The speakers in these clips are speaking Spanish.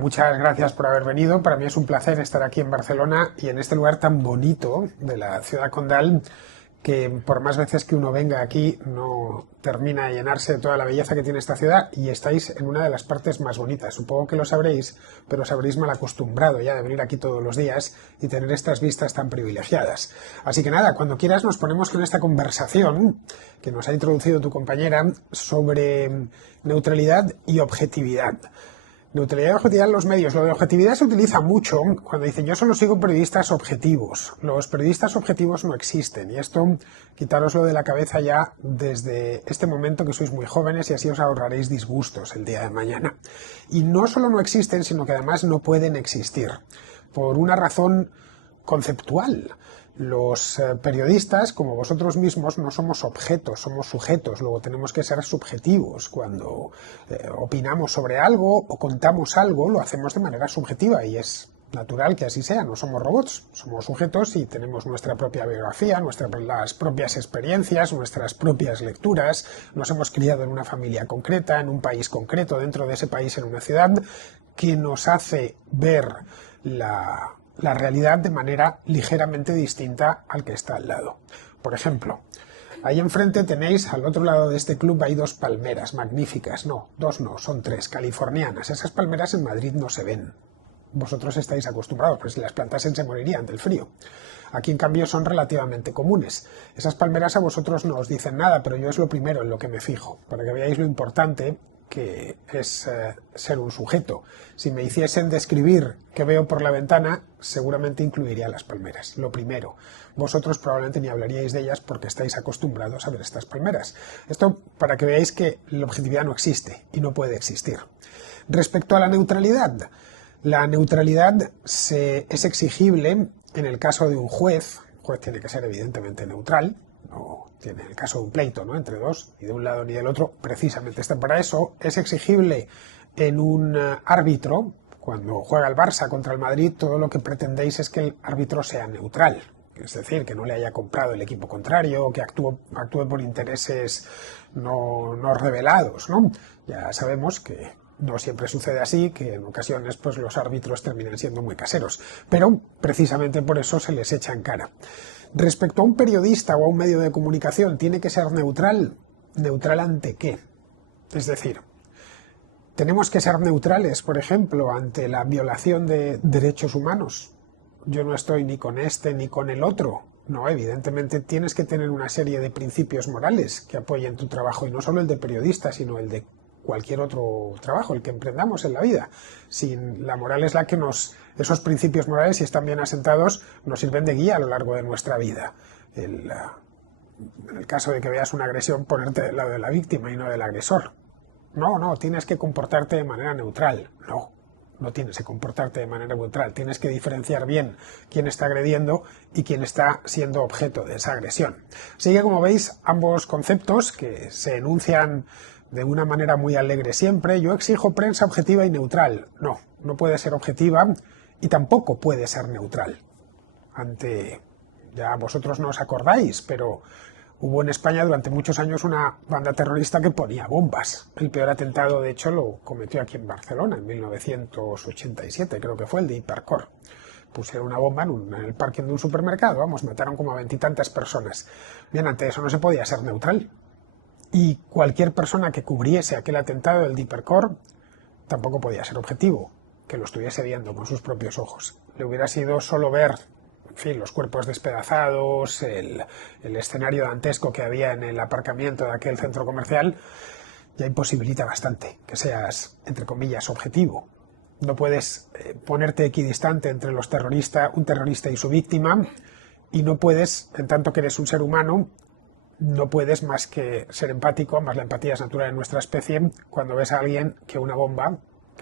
Muchas gracias por haber venido. Para mí es un placer estar aquí en Barcelona y en este lugar tan bonito de la ciudad condal que por más veces que uno venga aquí no termina de llenarse de toda la belleza que tiene esta ciudad y estáis en una de las partes más bonitas. Supongo que lo sabréis, pero os habréis mal acostumbrado ya de venir aquí todos los días y tener estas vistas tan privilegiadas. Así que nada, cuando quieras nos ponemos con esta conversación que nos ha introducido tu compañera sobre neutralidad y objetividad. Neutralidad y objetividad en los medios. Lo de objetividad se utiliza mucho cuando dicen yo solo sigo periodistas objetivos. Los periodistas objetivos no existen y esto quitároslo de la cabeza ya desde este momento que sois muy jóvenes y así os ahorraréis disgustos el día de mañana. Y no solo no existen, sino que además no pueden existir por una razón conceptual. Los periodistas, como vosotros mismos, no somos objetos, somos sujetos, luego tenemos que ser subjetivos. Cuando opinamos sobre algo o contamos algo, lo hacemos de manera subjetiva y es natural que así sea, no somos robots, somos sujetos y tenemos nuestra propia biografía, las propias experiencias, nuestras propias lecturas, nos hemos criado en una familia concreta, en un país concreto, dentro de ese país, en una ciudad, que nos hace ver la realidad de manera ligeramente distinta al que está al lado. Por ejemplo, ahí enfrente tenéis, al otro lado de este club hay dos palmeras magníficas, son tres, californianas. Esas palmeras en Madrid no se ven. Vosotros estáis acostumbrados, pues si las plantasen se morirían del frío. Aquí en cambio son relativamente comunes. Esas palmeras a vosotros no os dicen nada, pero yo es lo primero en lo que me fijo, para que veáis lo importante que es ser un sujeto. Si me hiciesen describir qué veo por la ventana, seguramente incluiría las palmeras, lo primero. Vosotros probablemente ni hablaríais de ellas porque estáis acostumbrados a ver estas palmeras. Esto para que veáis que la objetividad no existe y no puede existir. Respecto a la neutralidad es exigible en el caso de un juez. El juez tiene que ser evidentemente neutral, no tiene el caso de un pleito, ¿no?, entre dos, ni de un lado ni del otro, precisamente está para eso. Es exigible en un árbitro. Cuando juega el Barça contra el Madrid, todo lo que pretendéis es que el árbitro sea neutral, es decir, que no le haya comprado el equipo contrario, que actúe por intereses no revelados, ¿no? Ya sabemos que no siempre sucede así, que en ocasiones pues los árbitros terminan siendo muy caseros, pero precisamente por eso se les echa en cara. Respecto a un periodista o a un medio de comunicación, ¿tiene que ser neutral? ¿Neutral ante qué? Es decir, ¿tenemos que ser neutrales, por ejemplo, ante la violación de derechos humanos? Yo no estoy ni con este ni con el otro. No, evidentemente tienes que tener una serie de principios morales que apoyen tu trabajo, y no solo el de periodista, sino el de cualquier otro trabajo, el que emprendamos en la vida. La moral es la que esos principios morales, si están bien asentados, nos sirven de guía a lo largo de nuestra vida. En el caso de que veas una agresión, ponerte del lado de la víctima y no del agresor. No, tienes que comportarte de manera neutral. No tienes que comportarte de manera neutral. Tienes que diferenciar bien quién está agrediendo y quién está siendo objeto de esa agresión. Así que, como veis, ambos conceptos que se enuncian de una manera muy alegre siempre. Yo exijo prensa objetiva y neutral. No puede ser objetiva y tampoco puede ser neutral. Ya vosotros no os acordáis, pero hubo en España durante muchos años una banda terrorista que ponía bombas. El peor atentado, de hecho, lo cometió aquí en Barcelona, en 1987, creo que fue el de Hipercor. Pusieron una bomba en el parking de un supermercado, mataron como a 20 y tantas personas. Bien, ante eso no se podía ser neutral. Y cualquier persona que cubriese aquel atentado del Hipercor tampoco podía ser objetivo, que lo estuviese viendo con sus propios ojos. Le hubiera sido solo ver, en fin, los cuerpos despedazados, el escenario dantesco que había en el aparcamiento de aquel centro comercial, ya imposibilita bastante que seas, entre comillas, objetivo. No puedes ponerte equidistante entre un terrorista y su víctima, y no puedes, en tanto que eres un ser humano, no puedes más que ser empático. Además, la empatía es natural en nuestra especie. Cuando ves a alguien que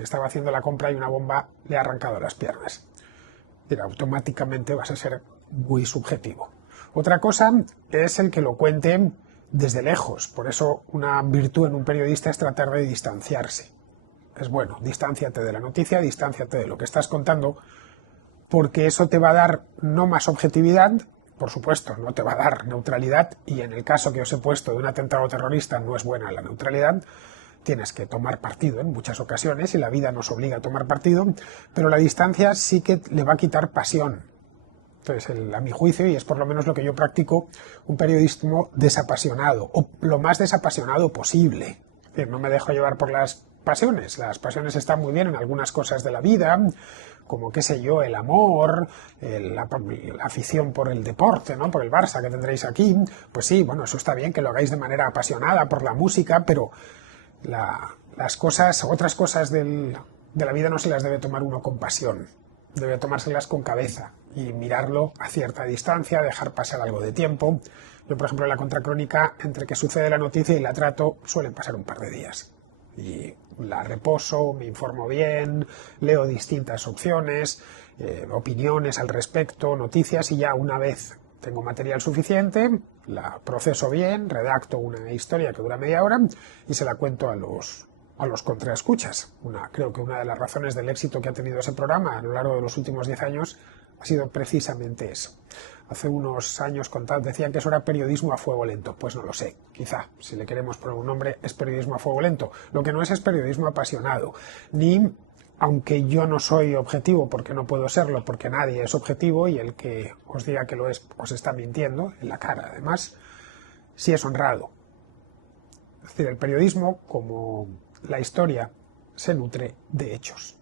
estaba haciendo la compra y una bomba le ha arrancado las piernas, automáticamente vas a ser muy subjetivo. Otra cosa es el que lo cuente desde lejos. Por eso una virtud en un periodista es tratar de distanciarse. Es bueno, distánciate de la noticia, distánciate de lo que estás contando, porque eso te va a dar no más objetividad, por supuesto, no te va a dar neutralidad, y en el caso que os he puesto de un atentado terrorista no es buena la neutralidad, tienes que tomar partido en muchas ocasiones y la vida nos obliga a tomar partido, pero la distancia sí que le va a quitar pasión. Entonces, a mi juicio, y es por lo menos lo que yo practico, un periodismo desapasionado, o lo más desapasionado posible. Es decir, no me dejo llevar por las pasiones. Las pasiones están muy bien en algunas cosas de la vida, como, qué sé yo, el amor, la afición por el deporte, ¿no? Por el Barça que tendréis aquí. Pues sí, bueno, eso está bien que lo hagáis de manera apasionada por la música, pero las cosas, otras cosas de la vida no se las debe tomar uno con pasión. Debe tomárselas con cabeza y mirarlo a cierta distancia, dejar pasar algo de tiempo. Yo, por ejemplo, en la contracrónica, entre que sucede la noticia y la trato, suelen pasar un par de días. Y la reposo, me informo bien, leo distintas opciones, opiniones al respecto, noticias, y ya una vez tengo material suficiente, la proceso bien, redacto una historia que dura media hora y se la cuento a los contraescuchas. Creo que una de las razones del éxito que ha tenido ese programa a lo largo de los últimos 10 años ha sido precisamente eso. Hace unos años decían que eso era periodismo a fuego lento. Pues no lo sé, quizá, si le queremos poner un nombre, es periodismo a fuego lento. Lo que no es periodismo apasionado, ni, aunque yo no soy objetivo, porque no puedo serlo, porque nadie es objetivo, y el que os diga que lo es, os está mintiendo, en la cara además, sí es honrado. Es decir, el periodismo, como la historia, se nutre de hechos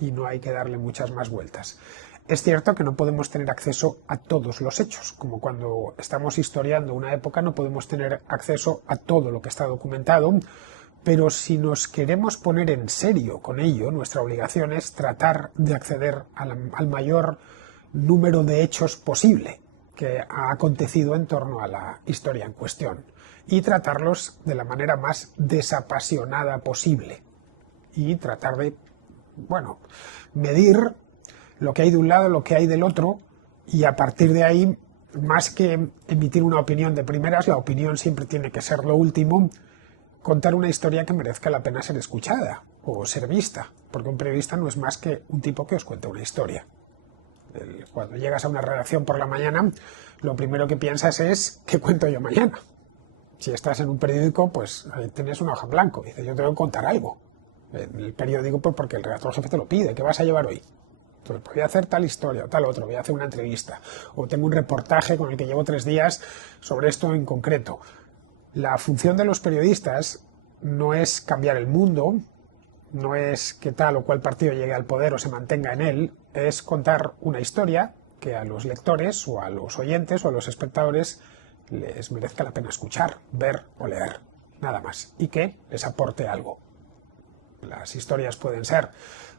y no hay que darle muchas más vueltas. Es cierto que no podemos tener acceso a todos los hechos, como cuando estamos historiando una época no podemos tener acceso a todo lo que está documentado, pero si nos queremos poner en serio con ello, nuestra obligación es tratar de acceder al mayor número de hechos posible que ha acontecido en torno a la historia en cuestión y tratarlos de la manera más desapasionada posible y tratar de, bueno, medir lo que hay de un lado, lo que hay del otro, y a partir de ahí, más que emitir una opinión de primeras, la opinión siempre tiene que ser lo último, contar una historia que merezca la pena ser escuchada o ser vista, porque un periodista no es más que un tipo que os cuenta una historia. Cuando llegas a una redacción por la mañana, lo primero que piensas es, ¿qué cuento yo mañana? Si estás en un periódico, pues ahí tienes una hoja en blanco, dices, yo tengo que contar algo. En el periódico, pues porque el redactor jefe te lo pide, ¿qué vas a llevar hoy? Entonces, voy a hacer tal historia o tal otro, voy a hacer una entrevista, o tengo un reportaje con el que llevo 3 días sobre esto en concreto. La función de los periodistas no es cambiar el mundo, no es que tal o cual partido llegue al poder o se mantenga en él, es contar una historia que a los lectores o a los oyentes o a los espectadores les merezca la pena escuchar, ver o leer, nada más, y que les aporte algo. Las historias pueden ser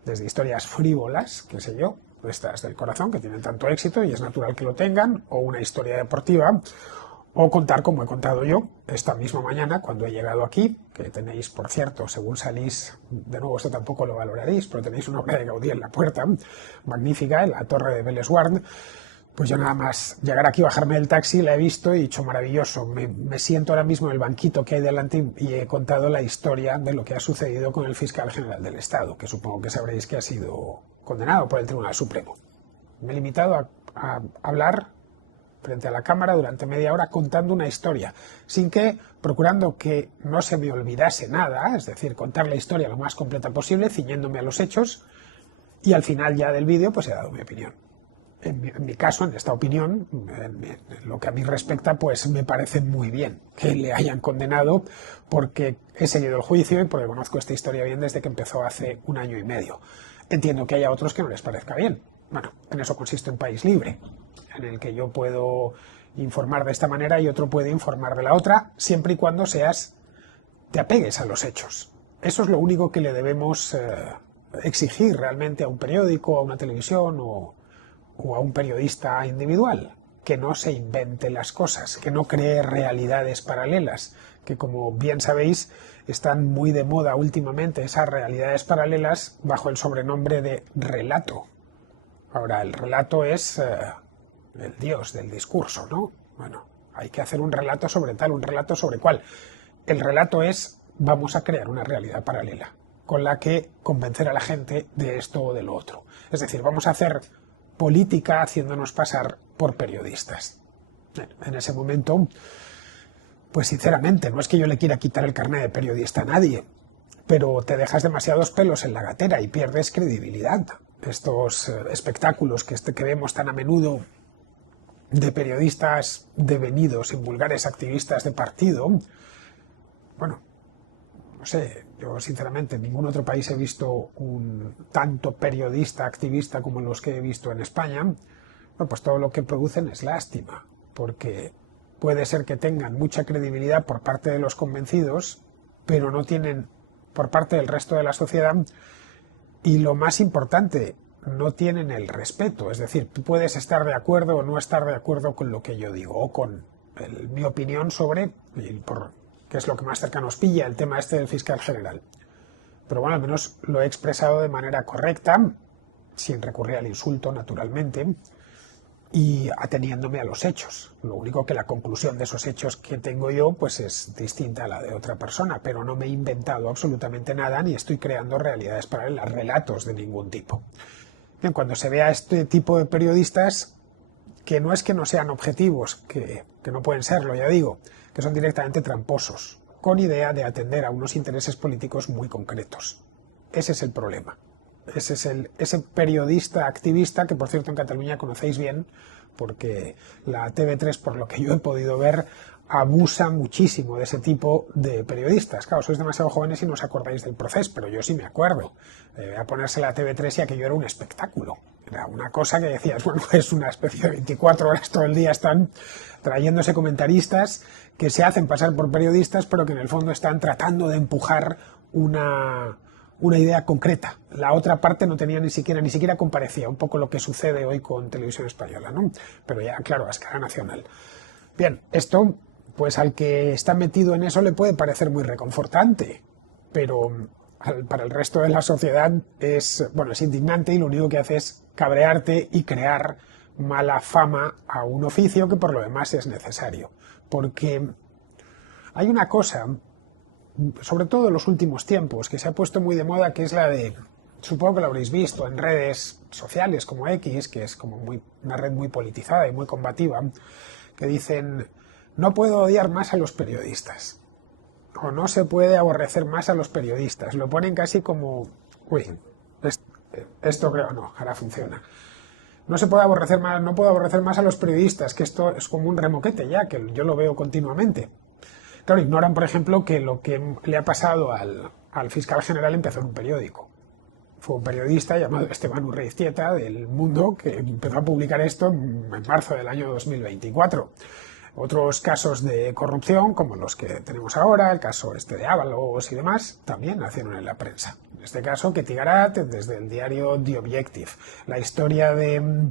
desde historias frívolas, qué sé yo, estas del corazón, que tienen tanto éxito y es natural que lo tengan, o una historia deportiva, o contar como he contado yo esta misma mañana cuando he llegado aquí, que tenéis, por cierto, según salís, de nuevo esto tampoco lo valoraréis, pero tenéis una obra de Gaudí en la puerta, magnífica, en la torre de Bellesguard. Pues yo nada más llegar aquí, bajarme del taxi, la he visto y he dicho maravilloso. Me siento ahora mismo en el banquito que hay delante y he contado la historia de lo que ha sucedido con el fiscal general del Estado, que supongo que sabréis que ha sido condenado por el Tribunal Supremo. Me he limitado a hablar frente a la cámara durante media hora contando una historia, procurando que no se me olvidase nada, es decir, contar la historia lo más completa posible, ciñéndome a los hechos, y al final ya del vídeo pues he dado mi opinión. En mi caso, en esta opinión, en lo que a mí respecta, pues me parece muy bien que le hayan condenado porque he seguido el juicio y porque conozco esta historia bien desde que empezó hace 1 año y medio. Entiendo que haya otros que no les parezca bien. Bueno, en eso consiste un país libre, en el que yo puedo informar de esta manera y otro puede informar de la otra, siempre y cuando te apegues a los hechos. Eso es lo único que le debemos exigir realmente a un periódico, a una televisión o a un periodista individual, que no se invente las cosas, que no cree realidades paralelas, que como bien sabéis están muy de moda últimamente esas realidades paralelas bajo el sobrenombre de relato. Ahora, el relato es el dios del discurso, ¿no? Bueno, hay que hacer un relato sobre tal, un relato sobre cuál. El relato es, vamos a crear una realidad paralela, con la que convencer a la gente de esto o de lo otro. Es decir, vamos a hacer política haciéndonos pasar por periodistas. En ese momento, pues sinceramente, no es que yo le quiera quitar el carnet de periodista a nadie, pero te dejas demasiados pelos en la gatera y pierdes credibilidad. Estos espectáculos que vemos tan a menudo de periodistas devenidos en vulgares activistas de partido, bueno, no sé, yo sinceramente en ningún otro país he visto un tanto periodista activista como los que he visto en España. Bueno, pues todo lo que producen es lástima, porque puede ser que tengan mucha credibilidad por parte de los convencidos, pero no tienen por parte del resto de la sociedad, y lo más importante, no tienen el respeto. Es decir, tú puedes estar de acuerdo o no estar de acuerdo con lo que yo digo, o con mi opinión sobre, que es lo que más cerca nos pilla, el tema este del fiscal general. Pero bueno, al menos lo he expresado de manera correcta, sin recurrir al insulto, naturalmente, y ateniéndome a los hechos. Lo único que la conclusión de esos hechos que tengo yo pues es distinta a la de otra persona, pero no me he inventado absolutamente nada ni estoy creando realidades paralelas, relatos de ningún tipo. Bien, cuando se vea este tipo de periodistas, que no es que no sean objetivos, que no pueden serlo, ya digo, que son directamente tramposos, con idea de atender a unos intereses políticos muy concretos. Ese es el problema. Ese periodista activista, que por cierto en Cataluña conocéis bien, porque la TV3, por lo que yo he podido ver, abusa muchísimo de ese tipo de periodistas. Claro, sois demasiado jóvenes y no os acordáis del proceso, pero yo sí me acuerdo. A ponerse la TV3 y aquello era un espectáculo. Era una cosa que decías, bueno, es una especie de 24 horas todo el día están trayéndose comentaristas que se hacen pasar por periodistas, pero que en el fondo están tratando de empujar una idea concreta. La otra parte no tenía ni siquiera comparecía, un poco lo que sucede hoy con Televisión Española, ¿no? Pero ya, claro, a escala nacional. Bien, esto, pues al que está metido en eso le puede parecer muy reconfortante, pero para el resto de la sociedad es indignante, y lo único que hace es cabrearte y crear mala fama a un oficio que por lo demás es necesario. Porque hay una cosa, sobre todo en los últimos tiempos, que se ha puesto muy de moda, que es la de, supongo que lo habréis visto en redes sociales como X, que es como una red muy politizada y muy combativa, que dicen, no puedo odiar más a los periodistas, o no se puede aborrecer más a los periodistas. Lo ponen casi como, esto creo, no, ahora funciona. No se puede aborrecer más, no puedo aborrecer más a los periodistas, que esto es como un remoquete ya, que yo lo veo continuamente. Claro, ignoran, por ejemplo, que lo que le ha pasado al fiscal general empezó en un periódico. Fue un periodista llamado Esteban Urreiztieta del Mundo que empezó a publicar esto en marzo del año 2024. Otros casos de corrupción, como los que tenemos ahora, el caso este de Ábalos y demás, también nacieron en la prensa. En este caso, Ketty Garat, desde el diario The Objective. La historia de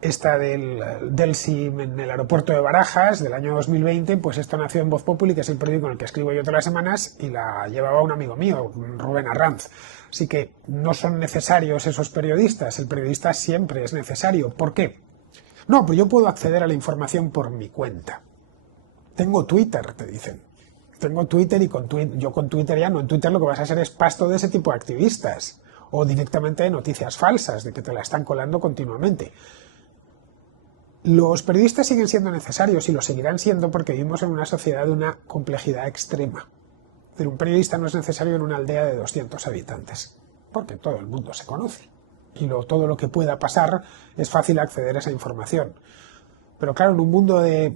esta del SIM en el aeropuerto de Barajas del año 2020, pues esto nació en Voz Populi, que es el periódico en el que escribo yo todas las semanas, y la llevaba un amigo mío, Rubén Arranz. Así que no son necesarios esos periodistas, el periodista siempre es necesario. ¿Por qué? No, pues yo puedo acceder a la información por mi cuenta. Tengo Twitter, te dicen. Tengo Twitter y yo con Twitter ya no. En Twitter lo que vas a hacer es pasto de ese tipo de activistas, o directamente de noticias falsas, de que te la están colando continuamente. Los periodistas siguen siendo necesarios y lo seguirán siendo porque vivimos en una sociedad de una complejidad extrema. Pero un periodista no es necesario en una aldea de 200 habitantes, porque todo el mundo se conoce. Y todo lo que pueda pasar es fácil acceder a esa información. Pero claro, en un mundo de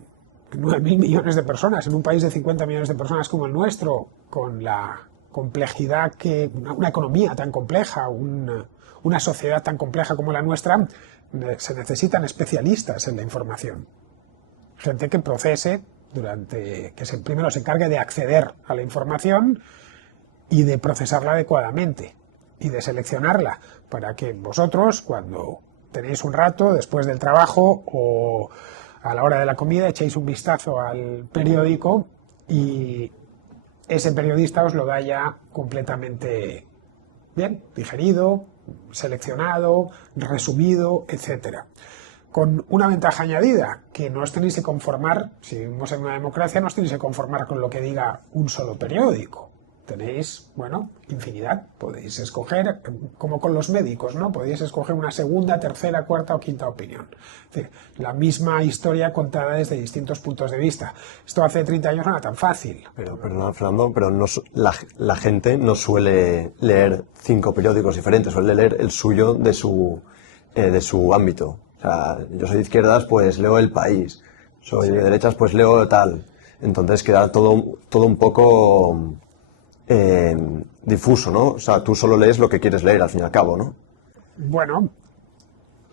9.000 millones de personas, en un país de 50 millones de personas como el nuestro, con la complejidad una economía tan compleja, una sociedad tan compleja como la nuestra, se necesitan especialistas en la información. Gente que procese primero se encargue de acceder a la información y de procesarla adecuadamente y de seleccionarla para que vosotros, cuando tenéis un rato después del trabajo o a la hora de la comida, echéis un vistazo al periódico y ese periodista os lo da ya completamente bien, digerido, seleccionado, resumido, etcétera. Con una ventaja añadida, que no os tenéis que conformar, si vivimos en una democracia, no os tenéis que conformar con lo que diga un solo periódico. Tenéis, bueno, infinidad. Podéis escoger, como con los médicos, ¿no? Podéis escoger una segunda, tercera, cuarta o quinta opinión. Es decir, la misma historia contada desde distintos puntos de vista. Esto hace 30 años no era tan fácil. Pero, perdón, Fernando, pero no, la gente no suele leer 5 periódicos diferentes, suele leer el suyo de su ámbito. O sea, yo soy de izquierdas, pues leo El País. Soy de derechas, pues leo tal. Entonces queda todo un poco difuso, ¿no? O sea, tú solo lees lo que quieres leer, al fin y al cabo, ¿no? Bueno,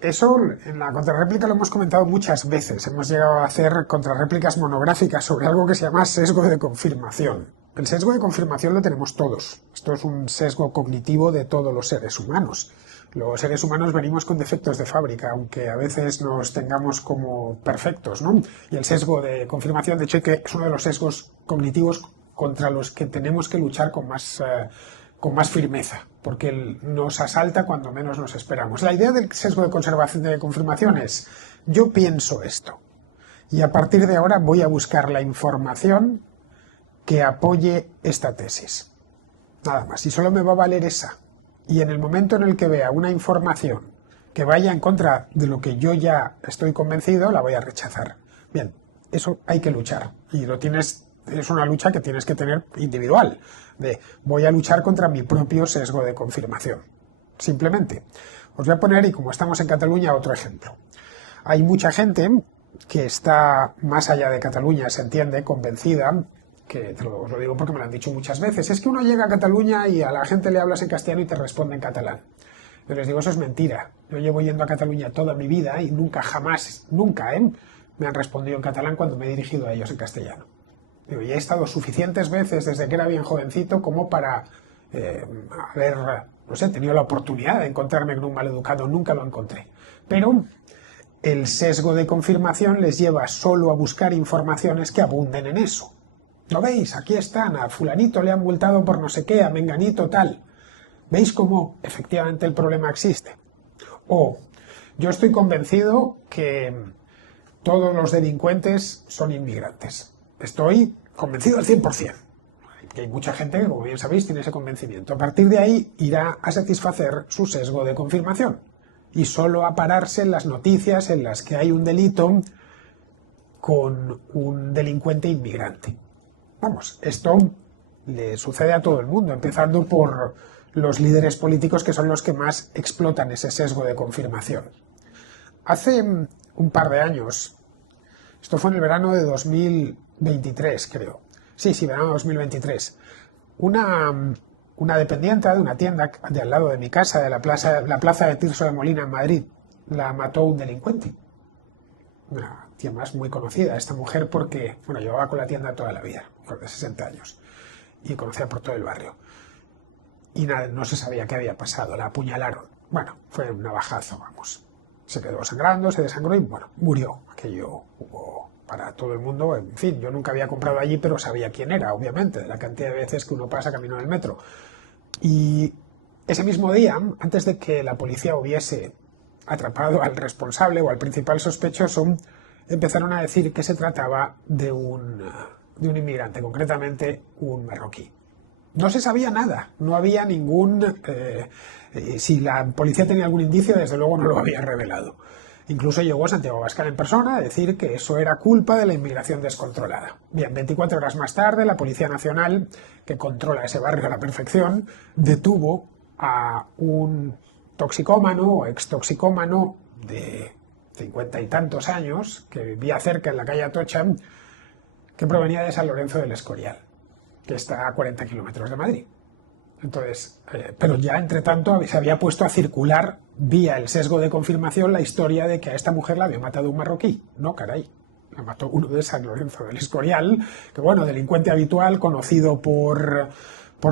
eso en la contrarréplica lo hemos comentado muchas veces. Hemos llegado a hacer contrarréplicas monográficas sobre algo que se llama sesgo de confirmación. El sesgo de confirmación lo tenemos todos. Esto es un sesgo cognitivo de todos los seres humanos. Los seres humanos venimos con defectos de fábrica, aunque a veces nos tengamos como perfectos, ¿no? Y el sesgo de confirmación, de hecho, que es uno de los sesgos cognitivos contra los que tenemos que luchar con más firmeza, porque nos asalta cuando menos nos esperamos. La idea del sesgo de confirmación es: yo pienso esto, y a partir de ahora voy a buscar la información que apoye esta tesis. Nada más, y solo me va a valer esa. Y en el momento en el que vea una información que vaya en contra de lo que yo ya estoy convencido, la voy a rechazar. Bien, eso hay que luchar. Y es una lucha que tienes que tener individual. Voy a luchar contra mi propio sesgo de confirmación. Simplemente. Os voy a poner, y como estamos en Cataluña, otro ejemplo. Hay mucha gente que está más allá de Cataluña, se entiende, convencida, que os lo digo porque me lo han dicho muchas veces, es que uno llega a Cataluña y a la gente le hablas en castellano y te responde en catalán. Yo les digo, eso es mentira. Yo llevo yendo a Cataluña toda mi vida y nunca me han respondido en catalán cuando me he dirigido a ellos en castellano. Digo, y he estado suficientes veces desde que era bien jovencito como para haber, no sé, tenido la oportunidad de encontrarme con un maleducado. Nunca lo encontré. Pero el sesgo de confirmación les lleva solo a buscar informaciones que abunden en eso. ¿Lo veis? Aquí están, a fulanito le han multado por no sé qué, a menganito tal. ¿Veis cómo efectivamente el problema existe? O yo estoy convencido que todos los delincuentes son inmigrantes. Estoy convencido al 100%. Que hay mucha gente que, como bien sabéis, tiene ese convencimiento. A partir de ahí irá a satisfacer su sesgo de confirmación y solo a pararse en las noticias en las que hay un delito con un delincuente inmigrante. Vamos, esto le sucede a todo el mundo, empezando por los líderes políticos, que son los que más explotan ese sesgo de confirmación. Hace un par de años, esto fue en el verano de 2023, creo. Sí, verano de 2023. Una dependienta de una tienda de al lado de mi casa, de la plaza de Tirso de Molina en Madrid, la mató un delincuente. Una tía más muy conocida, esta mujer, porque, llevaba con la tienda toda la vida, mujer de 60 años, y conocida por todo el barrio. Y nada, no se sabía qué había pasado, la apuñalaron. Bueno, fue un navajazo, vamos. Se quedó sangrando, se desangró y, murió. Aquello hubo para todo el mundo. En fin, yo nunca había comprado allí, pero sabía quién era, obviamente, de la cantidad de veces que uno pasa camino del metro. Y ese mismo día, antes de que la policía hubiese atrapado al responsable o al principal sospechoso, empezaron a decir que se trataba de un inmigrante, concretamente un marroquí. No se sabía nada, no había ningún... si la policía tenía algún indicio, desde luego no lo había revelado. Incluso llegó Santiago Abascal en persona a decir que eso era culpa de la inmigración descontrolada. Bien, 24 horas más tarde, la Policía Nacional, que controla ese barrio a la perfección, detuvo a un toxicómano o extoxicómano de 50 y tantos años, que vivía cerca en la calle Atocha, que provenía de San Lorenzo del Escorial, que está a 40 kilómetros de Madrid. Entonces, pero ya entre tanto se había puesto a circular vía el sesgo de confirmación la historia de que a esta mujer la había matado un marroquí. No, caray, la mató uno de San Lorenzo del Escorial, que delincuente habitual, conocido por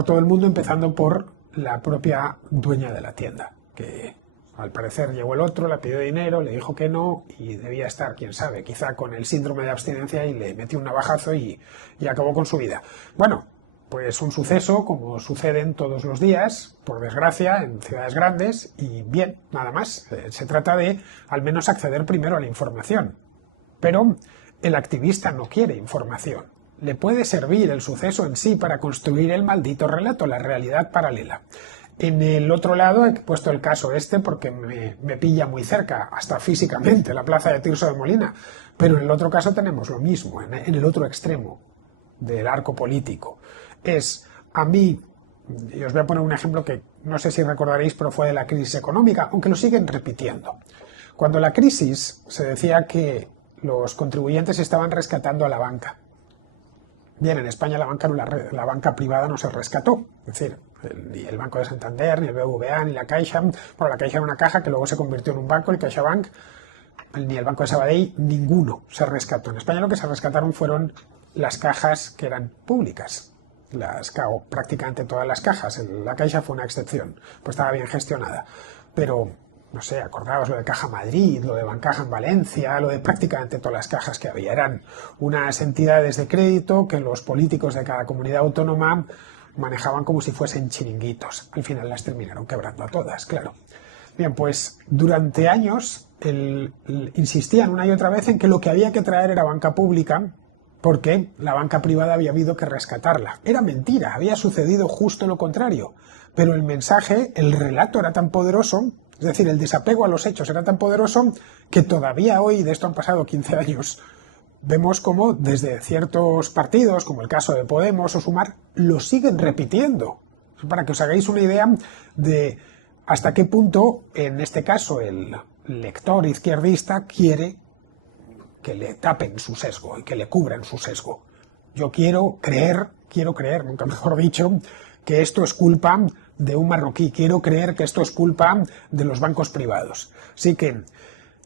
todo el mundo, empezando por la propia dueña de la tienda, que al parecer llegó el otro, le pidió dinero, le dijo que no y debía estar, quién sabe, quizá con el síndrome de abstinencia y le metió un navajazo y acabó con su vida. Pues un suceso como suceden todos los días, por desgracia, en ciudades grandes, y bien, nada más. Se trata de al menos acceder primero a la información. Pero el activista no quiere información. le puede servir el suceso en sí para construir el maldito relato, la realidad paralela. En el otro lado he puesto el caso este porque me pilla muy cerca, hasta físicamente, la plaza de Tirso de Molina. Pero en el otro caso tenemos lo mismo, en el otro extremo del arco político. Es, a mí, y os voy a poner un ejemplo que no sé si recordaréis, pero fue de la crisis económica, aunque lo siguen repitiendo. Cuando la crisis se decía que los contribuyentes estaban rescatando a la banca. Bien, en España la banca privada no se rescató, es decir, ni el Banco de Santander, ni el BBVA, ni la Caixa, bueno, la Caixa era una caja que luego se convirtió en un banco, el CaixaBank, ni el Banco de Sabadell, ninguno se rescató. En España lo que se rescataron fueron las cajas que eran públicas, prácticamente todas las cajas, la Caixa fue una excepción, pues estaba bien gestionada, pero no sé, acordaos lo de Caja Madrid, lo de Bancaja en Valencia, lo de prácticamente todas las cajas que había. Eran unas entidades de crédito que los políticos de cada comunidad autónoma manejaban como si fuesen chiringuitos. Al final las terminaron quebrando a todas, claro. Bien, pues durante años insistían una y otra vez en que lo que había que traer era banca pública porque la banca privada había habido que rescatarla. Era mentira, había sucedido justo lo contrario. Pero el mensaje, el relato era tan poderoso, es decir, el desapego a los hechos era tan poderoso que todavía hoy, de esto han pasado 15 años, vemos como desde ciertos partidos, como el caso de Podemos o Sumar, lo siguen repitiendo. Para que os hagáis una idea de hasta qué punto, en este caso, el lector izquierdista quiere que le tapen su sesgo y que le cubran su sesgo. Yo quiero creer, nunca mejor dicho, que esto es culpa de un marroquí. Quiero creer que esto es culpa de los bancos privados. Así que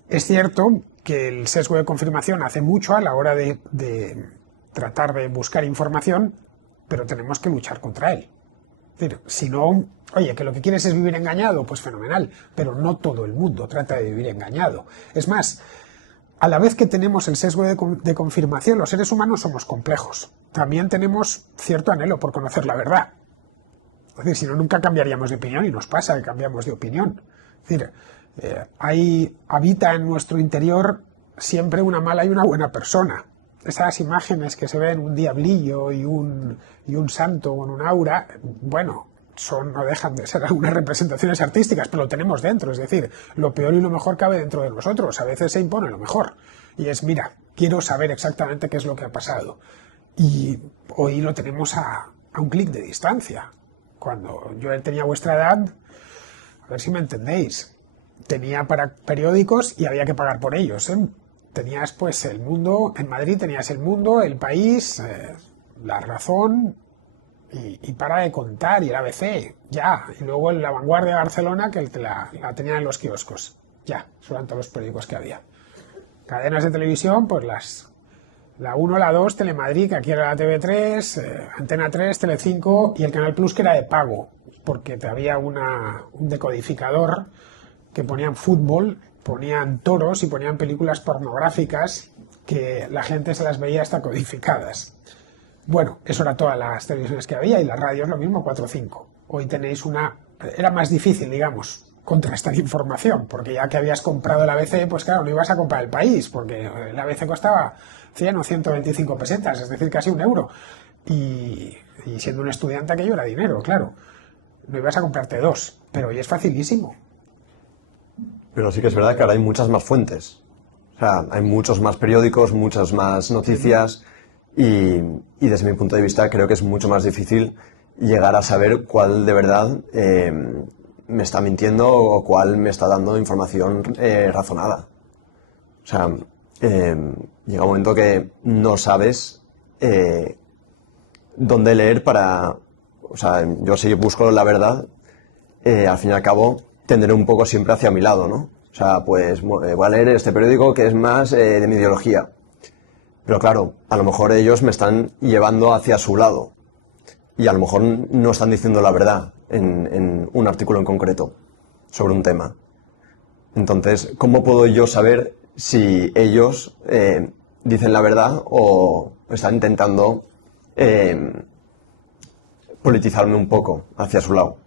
es cierto que el sesgo de confirmación hace mucho a la hora de tratar de buscar información, pero tenemos que luchar contra él. Es decir, si no, oye, que lo que quieres es vivir engañado, pues fenomenal, pero no todo el mundo trata de vivir engañado. Es más, a la vez que tenemos el sesgo de confirmación, los seres humanos somos complejos. También tenemos cierto anhelo por conocer la verdad. Es decir, si no, nunca cambiaríamos de opinión, y nos pasa que cambiamos de opinión. Es decir, habita en nuestro interior siempre una mala y una buena persona. Esas imágenes que se ven, un diablillo y un santo con un aura, bueno, no dejan de ser algunas representaciones artísticas, pero lo tenemos dentro. Es decir, lo peor y lo mejor cabe dentro de nosotros. A veces se impone lo mejor. Y es, mira, quiero saber exactamente qué es lo que ha pasado. Y hoy lo tenemos a un clic de distancia. Cuando yo tenía vuestra edad, a ver si me entendéis, tenía para periódicos y había que pagar por ellos, ¿eh? Tenías pues El Mundo, en Madrid tenías El Mundo, El País, La Razón y para de contar, y el ABC, ya. Y luego La Vanguardia de Barcelona, que la tenían en los kioscos, ya, eso eran todos los periódicos que había. Cadenas de televisión, pues la 1, la 2, Telemadrid, que aquí era la TV3, Antena 3, Telecinco y el Canal Plus, que era de pago, porque había un decodificador que ponían fútbol, ponían toros y ponían películas pornográficas que la gente se las veía hasta codificadas. Bueno, eso era todas las televisiones que había, y las radios lo mismo, 4 o 5. Hoy tenéis era más difícil, digamos, contrastar información, porque ya que habías comprado el ABC, pues claro, no ibas a comprar El País, porque el ABC costaba 100 o 125 pesetas, es decir, casi €1. Y siendo un estudiante aquello era dinero, claro. No ibas a comprarte 2, pero hoy es facilísimo. Pero sí que es verdad que ahora hay muchas más fuentes. O sea, hay muchos más periódicos, muchas más noticias, y desde mi punto de vista creo que es mucho más difícil llegar a saber cuál de verdad me está mintiendo o cuál me está dando información razonada. O sea, llega un momento que no sabes dónde leer para... O sea, yo si busco la verdad, al fin y al cabo tendré un poco siempre hacia mi lado, ¿no? O sea, pues voy a leer este periódico que es más de mi ideología. Pero claro, a lo mejor ellos me están llevando hacia su lado. Y a lo mejor no están diciendo la verdad en un artículo en concreto sobre un tema. Entonces, ¿cómo puedo yo saber si ellos dicen la verdad o están intentando politizarme un poco hacia su lado?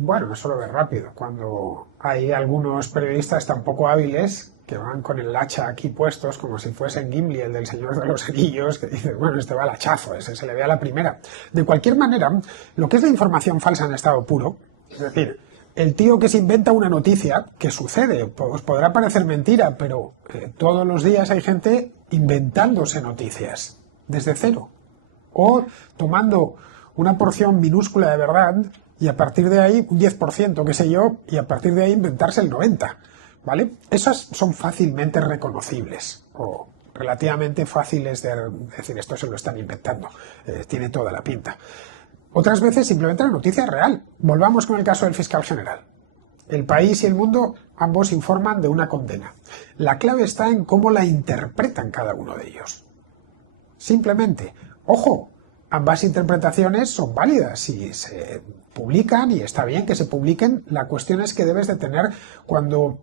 Bueno, eso lo ves rápido. Cuando hay algunos periodistas tan poco hábiles que van con el hacha aquí puestos como si fuesen Gimli, el del Señor de los Anillos, que dices, bueno, este va al hachazo, ese se le ve a la primera. De cualquier manera, lo que es la información falsa en estado puro, es decir, el tío que se inventa una noticia, que sucede, os podrá parecer mentira, pero todos los días hay gente inventándose noticias, desde cero, o tomando una porción minúscula de verdad y a partir de ahí un 10%, qué sé yo, y a partir de ahí inventarse el 90%, ¿vale? Esas son fácilmente reconocibles o relativamente fáciles de decir, esto se lo están inventando, tiene toda la pinta. Otras veces simplemente la noticia es real. Volvamos con el caso del fiscal general. El País y El Mundo ambos informan de una condena. La clave está en cómo la interpretan cada uno de ellos. Simplemente, ojo, ambas interpretaciones son válidas y se publican y está bien que se publiquen. La cuestión es que debes de tener, cuando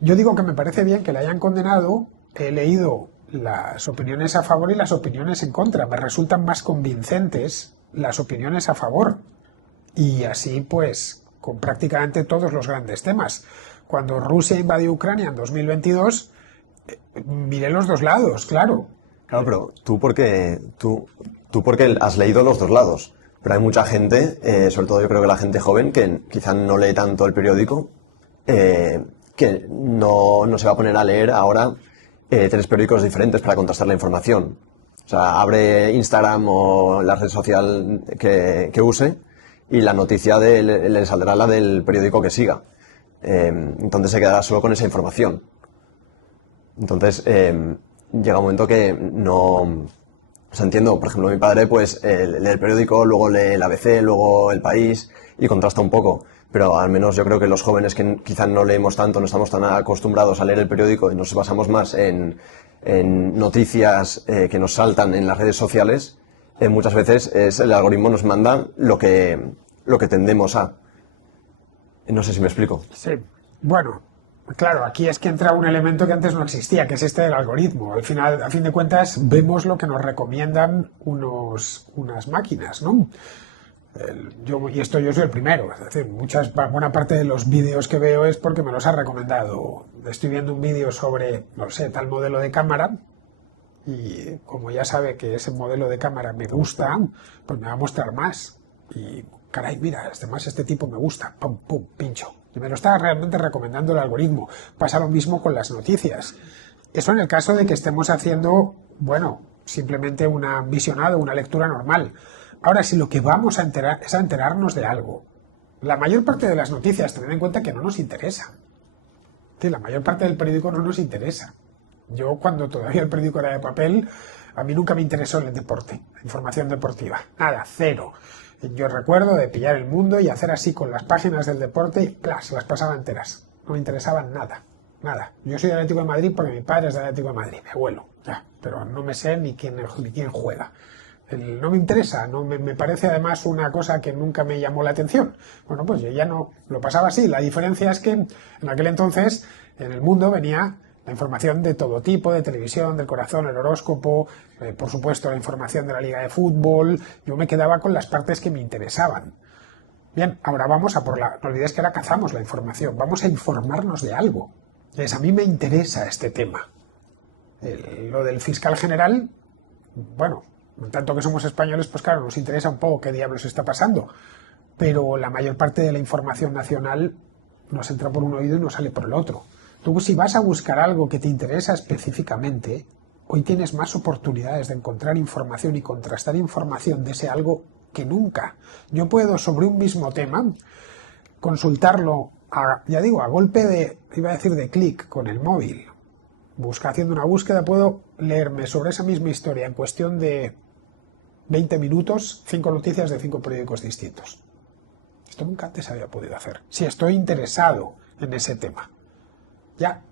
yo digo que me parece bien que la hayan condenado, he leído las opiniones a favor y las opiniones en contra. Me resultan más convincentes las opiniones a favor. Y así pues con prácticamente todos los grandes temas. Cuando Rusia invadió Ucrania en 2022, miré los dos lados, claro. Claro, pero tú porque has leído los dos lados. Pero hay mucha gente, sobre todo yo creo que la gente joven, que quizá no lee tanto el periódico, que no se va a poner a leer ahora tres periódicos diferentes para contrastar la información. O sea, abre Instagram o la red social que use y la noticia le saldrá la del periódico que siga. Entonces se quedará solo con esa información. Entonces llega un momento que no... O sea, entiendo, por ejemplo, mi padre pues lee el periódico, luego lee el ABC, luego El País y contrasta un poco. Pero al menos yo creo que los jóvenes que quizás no leemos tanto, no estamos tan acostumbrados a leer el periódico y nos basamos más en noticias que nos saltan en las redes sociales, muchas veces el algoritmo nos manda lo que tendemos a. No sé si me explico. Sí, bueno, claro, aquí es que entra un elemento que antes no existía, que es este del algoritmo. Al final, a fin de cuentas, vemos lo que nos recomiendan unas máquinas, ¿no? Yo soy el primero, es decir, buena parte de los vídeos que veo es porque me los ha recomendado. Estoy viendo un vídeo sobre, no sé, tal modelo de cámara y como ya sabe que ese modelo de cámara me gusta, pues me va a mostrar más. Y caray, mira, este tipo me gusta, pum, pum, pincho. Y me lo está realmente recomendando el algoritmo. Pasa lo mismo con las noticias. Eso en el caso de que estemos haciendo, bueno, simplemente un visionado, una lectura normal. Ahora, si lo que vamos a enterar es a enterarnos de algo, la mayor parte de las noticias, tened en cuenta que no nos interesa. Sí, la mayor parte del periódico no nos interesa. Yo, cuando todavía el periódico era de papel, a mí nunca me interesó el deporte, la información deportiva. Nada, cero. Yo recuerdo de pillar El Mundo y hacer así con las páginas del deporte y ¡plas!, las pasaba enteras. No me interesaban nada. Nada. Yo soy de Atlético de Madrid porque mi padre es de Atlético de Madrid, mi abuelo, ya. Pero no me sé ni quién juega. No me interesa, no me parece además una cosa que nunca me llamó la atención. Bueno, pues yo ya no lo pasaba así. La diferencia es que en aquel entonces en El Mundo venía la información de todo tipo, de televisión, del corazón, el horóscopo, por supuesto la información de la liga de fútbol. Yo me quedaba con las partes que me interesaban. Bien, ahora vamos a por no olvidéis que ahora cazamos la información, vamos a informarnos de algo. Entonces, a mí me interesa este tema. Lo del fiscal general, bueno, en tanto que somos españoles, pues claro, nos interesa un poco qué diablos está pasando, pero la mayor parte de la información nacional nos entra por un oído y nos sale por el otro. Tú, si vas a buscar algo que te interesa específicamente, hoy tienes más oportunidades de encontrar información y contrastar información de ese algo que nunca. Yo puedo, sobre un mismo tema, consultarlo, a golpe de clic con el móvil. Haciendo una búsqueda, puedo leerme sobre esa misma historia en cuestión de 20 minutos, 5 noticias de 5 periódicos distintos. Esto nunca antes había podido hacer. Si estoy interesado en ese tema. Ya.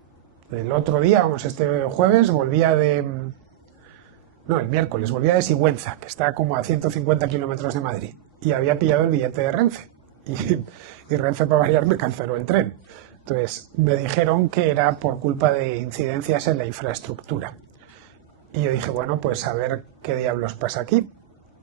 El otro día, este jueves, el miércoles, volvía de Sigüenza, que está como a 150 kilómetros de Madrid. Y había pillado el billete de Renfe. Y Renfe, para variar, me canceló el tren. Entonces, me dijeron que era por culpa de incidencias en la infraestructura. Y yo dije, bueno, pues a ver qué diablos pasa aquí.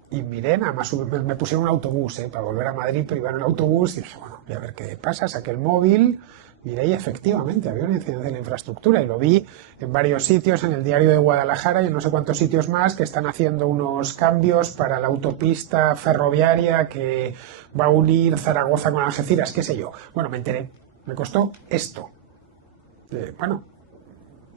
y miré, nada más me pusieron un autobús, para volver a Madrid, pero iba en un autobús y dije, bueno, voy a ver qué pasa, saqué el móvil, miré y efectivamente había una incidencia en la infraestructura y lo vi en varios sitios, en el Diario de Guadalajara y en no sé cuántos sitios más que están haciendo unos cambios para la autopista ferroviaria que va a unir Zaragoza con Algeciras, qué sé yo. Bueno, me enteré, me costó esto. Bueno,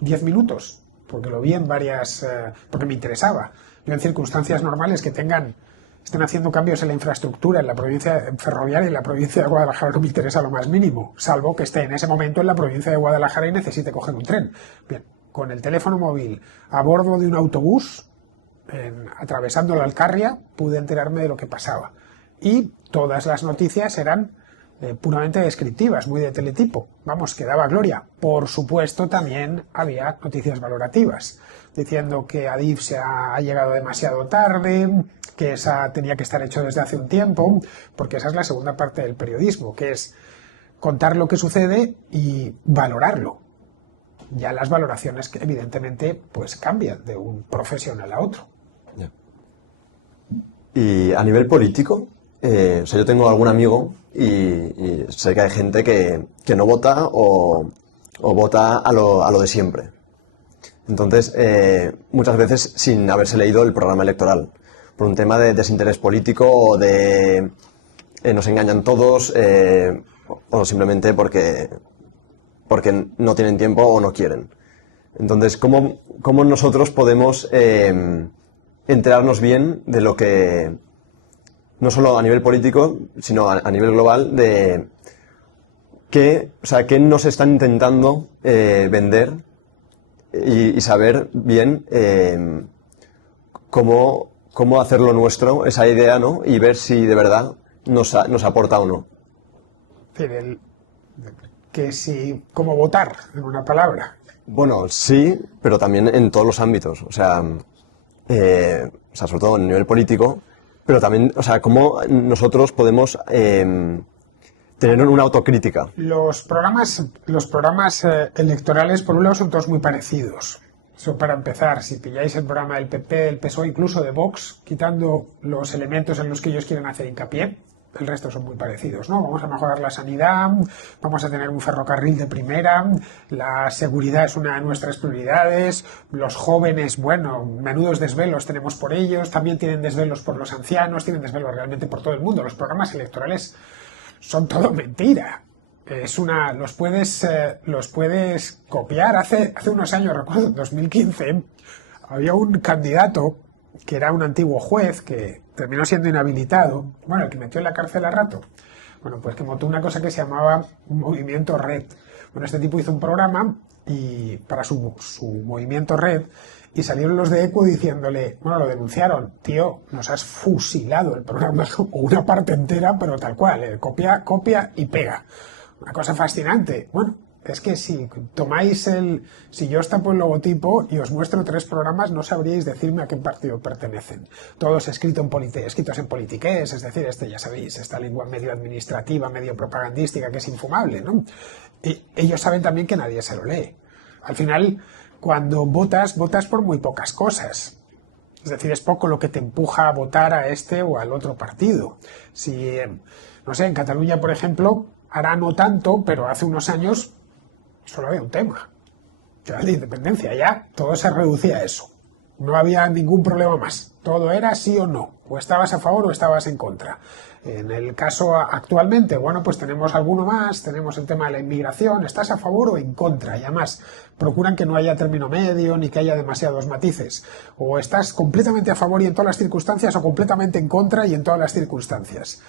10 minutos, porque lo vi en varias, porque me interesaba. Yo en circunstancias normales que estén haciendo cambios en la infraestructura en la provincia ferroviaria y en la provincia de Guadalajara no me interesa lo más mínimo, salvo que esté en ese momento en la provincia de Guadalajara y necesite coger un tren. Bien, con el teléfono móvil a bordo de un autobús, atravesando la Alcarria, pude enterarme de lo que pasaba. Y todas las noticias eran puramente descriptivas, muy de teletipo. Vamos, que daba gloria. Por supuesto, también había noticias valorativas, diciendo que Adif se ha llegado demasiado tarde, que esa tenía que estar hecho desde hace un tiempo, porque esa es la segunda parte del periodismo, que es contar lo que sucede y valorarlo. Ya las valoraciones que evidentemente pues cambian de un profesional a otro. Yeah. Y a nivel político, o sea, yo tengo algún amigo y sé que hay gente que no vota o vota a lo de siempre. Entonces, muchas veces sin haberse leído el programa electoral, por un tema de desinterés político o de nos engañan todos o simplemente porque no tienen tiempo o no quieren. Entonces, ¿cómo nosotros podemos enterarnos bien de lo que, no solo a nivel político, sino a nivel global, de qué nos están intentando vender y saber bien cómo hacer lo nuestro, esa idea, ¿no? Y ver si de verdad nos aporta o no. ¿Cómo votar, en una palabra? Bueno, sí, pero también en todos los ámbitos. O sea, sobre todo en nivel político, pero también, o sea, cómo nosotros podemos tener una autocrítica. Los programas electorales, por un lado, son todos muy parecidos. Eso para empezar, si pilláis el programa del PP, del PSOE, incluso de Vox, quitando los elementos en los que ellos quieren hacer hincapié, el resto son muy parecidos, ¿no? Vamos a mejorar la sanidad, vamos a tener un ferrocarril de primera, la seguridad es una de nuestras prioridades, los jóvenes, bueno, menudos desvelos tenemos por ellos, también tienen desvelos por los ancianos, tienen desvelos realmente por todo el mundo. Los programas electorales son todo mentira. Los puedes copiar. Hace unos años, recuerdo, en 2015, había un candidato que era un antiguo juez que terminó siendo inhabilitado, bueno, el que metió en la cárcel a rato, bueno, pues que montó una cosa que se llamaba Movimiento Red. Bueno, este tipo hizo un programa y para su Movimiento Red, y salieron los de ECU diciéndole, bueno, lo denunciaron, tío, nos has fusilado el programa, o una parte entera, pero tal cual, copia y pega. Una cosa fascinante. Bueno, es que si yo os tapo el logotipo y os muestro 3 programas, no sabríais decirme a qué partido pertenecen. Todos escritos en politiqués, es decir, ya sabéis, esta lengua medio administrativa, medio propagandística, que es infumable, ¿no? Y ellos saben también que nadie se lo lee. Al final, cuando votas por muy pocas cosas. Es decir, es poco lo que te empuja a votar a este o al otro partido. Si, no sé, en Cataluña, por ejemplo, ahora no tanto, pero hace unos años solo había un tema, que era la independencia. Ya todo se reducía a eso. No había ningún problema más. Todo era sí o no. O estabas a favor o estabas en contra. En el caso actualmente, bueno, pues tenemos alguno más, tenemos el tema de la inmigración, ¿estás a favor o en contra? Y además procuran que no haya término medio ni que haya demasiados matices. O estás completamente a favor y en todas las circunstancias, o completamente en contra y en todas las circunstancias.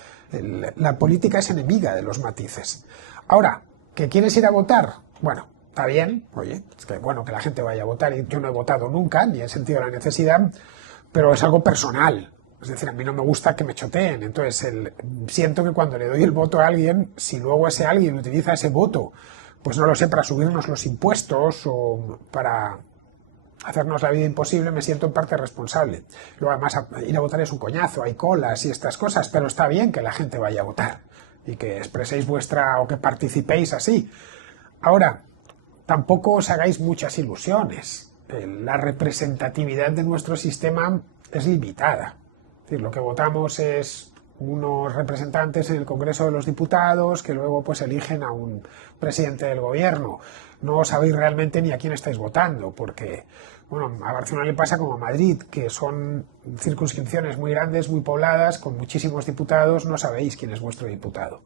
La política es enemiga de los matices. Ahora, ¿que quieres ir a votar? Bueno, está bien, oye, es que bueno que la gente vaya a votar, y yo no he votado nunca, ni he sentido la necesidad, pero es algo personal. Es decir, a mí no me gusta que me choteen. Entonces, siento que cuando le doy el voto a alguien, si luego ese alguien utiliza ese voto, pues no lo sé, para subirnos los impuestos o para hacernos la vida imposible, me siento en parte responsable. Luego, además, ir a votar es un coñazo, hay colas y estas cosas, pero está bien que la gente vaya a votar y que expreséis o que participéis así. Ahora, tampoco os hagáis muchas ilusiones. La representatividad de nuestro sistema es limitada. decir, lo que votamos es unos representantes en el Congreso de los Diputados que luego pues eligen a un presidente del gobierno. No sabéis realmente ni a quién estáis votando, porque bueno, a Barcelona le pasa como a Madrid, que son circunscripciones muy grandes, muy pobladas, con muchísimos diputados, no sabéis quién es vuestro diputado.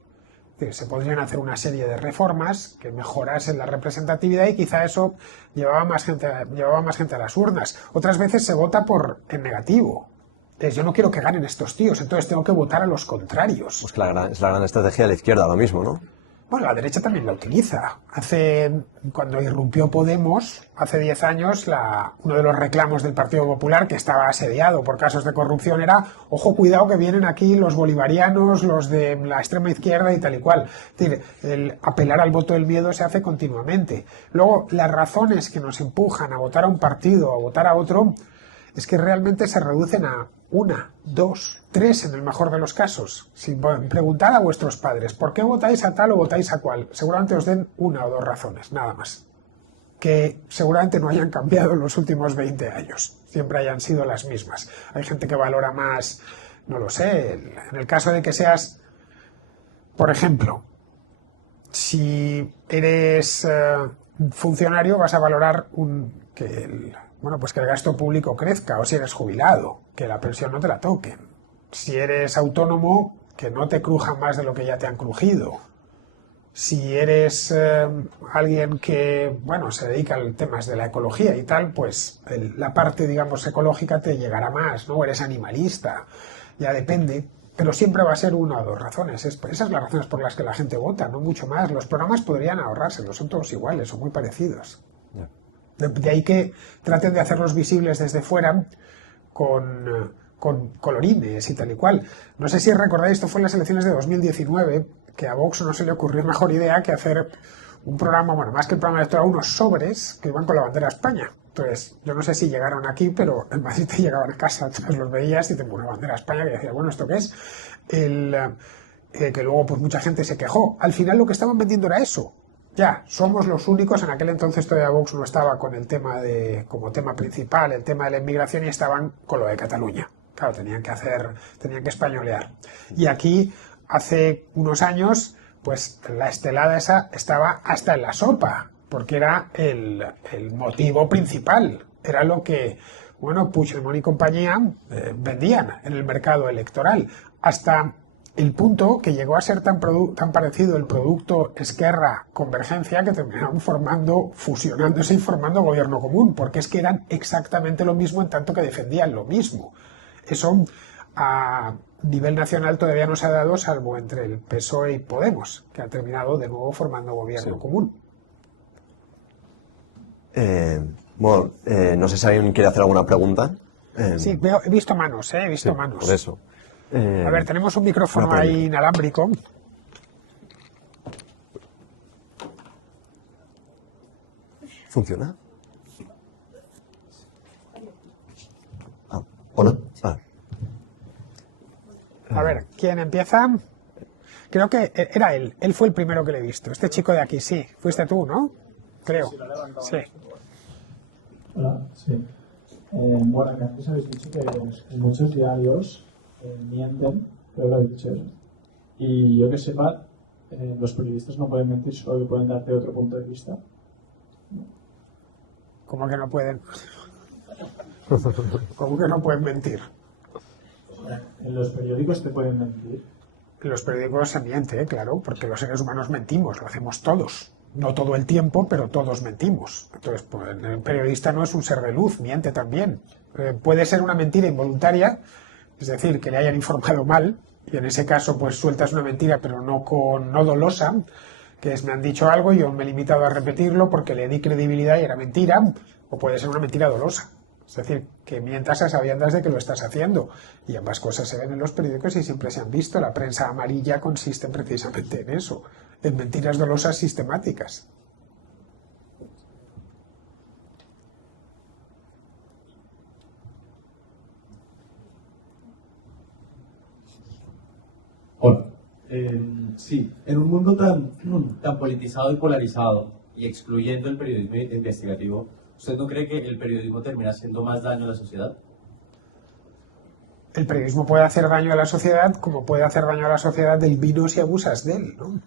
Es decir, se podrían hacer una serie de reformas que mejorasen la representatividad y quizá eso llevaba más gente a las urnas. Otras veces se vota en negativo. Yo no quiero que ganen estos tíos, entonces tengo que votar a los contrarios. Pues es la gran estrategia de la izquierda ahora mismo, ¿no? Bueno, la derecha también la utiliza. Cuando irrumpió Podemos, hace 10 años, uno de los reclamos del Partido Popular, que estaba asediado por casos de corrupción, era, ojo, cuidado que vienen aquí los bolivarianos, los de la extrema izquierda y tal y cual. Es decir, el apelar al voto del miedo se hace continuamente. Luego, las razones que nos empujan a votar a un partido o a votar a otro, es que realmente se reducen a 1, 2, 3 en el mejor de los casos. Si preguntad a vuestros padres por qué votáis a tal o votáis a cual, seguramente os den 1 o 2 razones, nada más. Que seguramente no hayan cambiado en los últimos 20 años, siempre hayan sido las mismas. Hay gente que valora más, no lo sé, en el caso de que seas, por ejemplo, si eres funcionario vas a valorar que el gasto público crezca, o si eres jubilado, que la pensión no te la toquen. Si eres autónomo, que no te crujan más de lo que ya te han crujido. Si eres alguien que, se dedica a temas de la ecología y tal, pues la parte, digamos, ecológica te llegará más, ¿no? Eres animalista, ya depende. Pero siempre va a ser 1 o 2 razones. Esas son las razones por las que la gente vota, no mucho más. Los programas podrían ahorrárselos, son todos iguales, son muy parecidos. Yeah. De ahí que traten de hacerlos visibles desde fuera con colorines y tal y cual. No sé si recordáis, esto fue en las elecciones de 2019, que a Vox no se le ocurrió mejor idea que hacer un programa, más que el programa electoral, unos sobres que iban con la bandera de España. Entonces, yo no sé si llegaron aquí, pero en Madrid te llegaban a casa, entonces los veías y te ponía una bandera de España que decía, ¿esto qué es? Que luego pues mucha gente se quejó. Al final lo que estaban vendiendo era eso. Ya, somos los únicos, en aquel entonces todavía Vox no estaba con el tema como tema principal, el tema de la inmigración, y estaban con lo de Cataluña. Claro, tenían que españolear. Y aquí, hace unos años, pues la estelada esa estaba hasta en la sopa, porque era el motivo principal, era lo que, Puigdemont y compañía vendían en el mercado electoral, hasta el punto que llegó a ser tan parecido el producto Esquerra-Convergencia que terminaron fusionándose y formando gobierno común, porque es que eran exactamente lo mismo en tanto que defendían lo mismo. Eso a nivel nacional todavía no se ha dado, salvo entre el PSOE y Podemos, que ha terminado de nuevo formando gobierno común. No sé si alguien quiere hacer alguna pregunta. Sí, he visto manos, he visto manos. Por eso. A ver, tenemos un micrófono ahí inalámbrico. ¿Funciona? ¿O no? A ver, ¿quién empieza? Creo que era él. Él fue el primero que le he visto. Este chico de aquí, sí. Fuiste tú, ¿no? Creo. Sí. Hola, sí. Bueno, que antes habéis dicho que en muchos diarios mienten, creo que lo habéis dicho eso. Y yo que sepa, los periodistas no pueden mentir, solo que pueden darte otro punto de vista. ¿Cómo que no pueden? ¿Cómo que no pueden mentir? En los periódicos te pueden mentir. En los periódicos se miente, claro, porque los seres humanos mentimos, lo hacemos todos. No todo el tiempo, pero todos mentimos. Entonces, pues, el periodista no es un ser de luz, miente también. Puede ser una mentira involuntaria, es decir, que le hayan informado mal, y en ese caso pues sueltas una mentira, pero no dolosa, que es me han dicho algo y yo me he limitado a repetirlo porque le di credibilidad y era mentira, o puede ser una mentira dolosa. Es decir, que mientas a sabiendas de que lo estás haciendo. Y ambas cosas se ven en los periódicos y siempre se han visto. La prensa amarilla consiste precisamente en eso, en mentiras dolosas sistemáticas. Hola. Sí, en un mundo tan politizado y polarizado y excluyendo el periodismo investigativo, ¿usted no cree que el periodismo termina haciendo más daño a la sociedad? el periodismo puede hacer daño a la sociedad como puede hacer daño a la sociedad del vino si abusas de él, ¿no?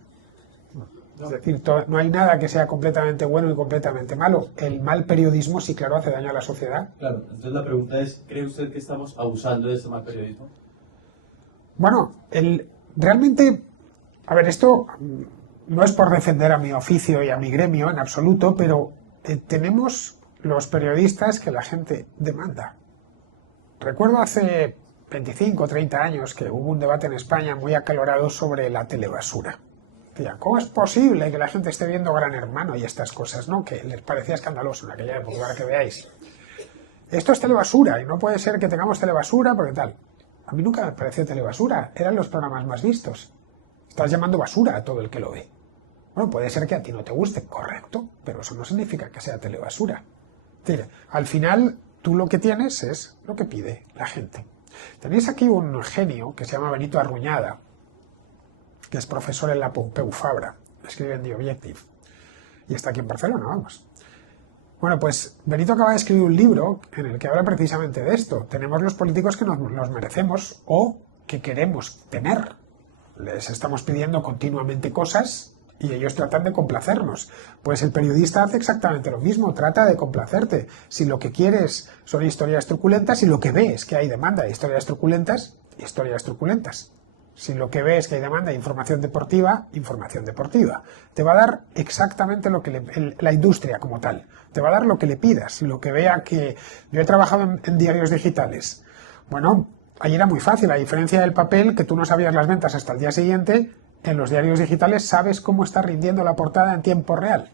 Es decir, no hay nada que sea completamente bueno y completamente malo. El mal periodismo sí, claro, hace daño a la sociedad. Claro, entonces la pregunta es, ¿cree usted que estamos abusando de ese mal periodismo? Bueno, realmente, a ver, esto no es por defender a mi oficio y a mi gremio en absoluto, pero tenemos los periodistas que la gente demanda. Recuerdo hace 25 o 30 años que hubo un debate en España muy acalorado sobre la telebasura. ¿Cómo es posible que la gente esté viendo Gran Hermano y estas cosas, ¿no? Que les parecía escandaloso en aquella época, para que veáis. Esto es telebasura y no puede ser que tengamos telebasura porque tal. A mí nunca me pareció telebasura, eran los programas más vistos. Estás llamando basura a todo el que lo ve. Bueno, puede ser que a ti no te guste, correcto, pero eso no significa que sea telebasura. Es decir, al final tú lo que tienes es lo que pide la gente. Tenéis aquí un genio que se llama Benito Arruñada, que es profesor en la Pompeu Fabra, escribe en The Objective, y está aquí en Barcelona, vamos. Bueno, pues Benito acaba de escribir un libro en el que habla precisamente de esto. Tenemos los políticos que nos merecemos o que queremos tener. Les estamos pidiendo continuamente cosas y ellos tratan de complacernos. Pues el periodista hace exactamente lo mismo, trata de complacerte. Si lo que quieres son historias truculentas y lo que ves que hay demanda de historias truculentas, historias truculentas. Si lo que ves que hay demanda de información deportiva, información deportiva. Te va a dar exactamente lo que la industria como tal. Te va a dar lo que le pidas, lo que vea que... Yo he trabajado en diarios digitales. Bueno, ahí era muy fácil, a diferencia del papel, que tú no sabías las ventas hasta el día siguiente, en los diarios digitales sabes cómo está rindiendo la portada en tiempo real.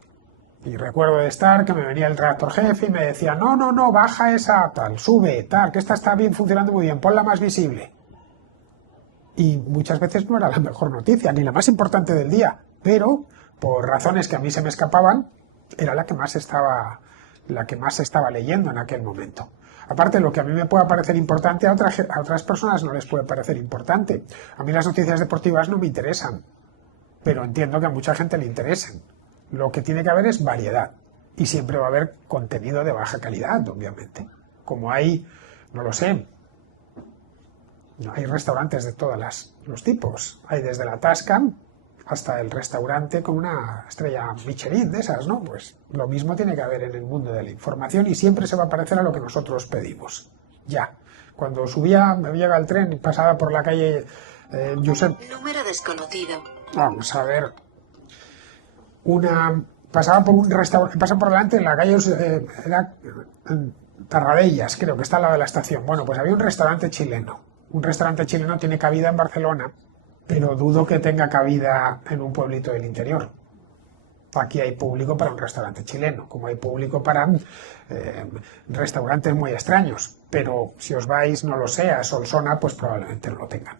Y recuerdo de estar que me venía el redactor jefe y me decía, no, baja esa, tal, sube, tal, que esta está bien funcionando muy bien, ponla más visible. Y muchas veces no era la mejor noticia, ni la más importante del día, pero por razones que a mí se me escapaban, era la que más estaba leyendo en aquel momento. Aparte, lo que a mí me puede parecer importante, a otras personas no les puede parecer importante. A mí las noticias deportivas no me interesan, pero entiendo que a mucha gente le interesen. Lo que tiene que haber es variedad, y siempre va a haber contenido de baja calidad, obviamente. Como hay, no lo sé, hay restaurantes de todos los tipos. Hay desde la Tasca hasta el restaurante con una estrella Michelin de esas, ¿no? Pues lo mismo tiene que haber en el mundo de la información y siempre se va a parecer a lo que nosotros pedimos. Ya. Cuando me llega el tren y pasaba por la calle Josep... Número desconocido. Vamos a ver. Pasaba por un restaurante, pasa por delante en la calle... era Tarradellas, creo que está al lado de la estación. Bueno, pues había un restaurante chileno. Un restaurante chileno tiene cabida en Barcelona, pero dudo que tenga cabida en un pueblito del interior. Aquí hay público para un restaurante chileno, como hay público para restaurantes muy extraños. Pero si os vais, no lo sé, a Solsona, pues probablemente no lo tengan.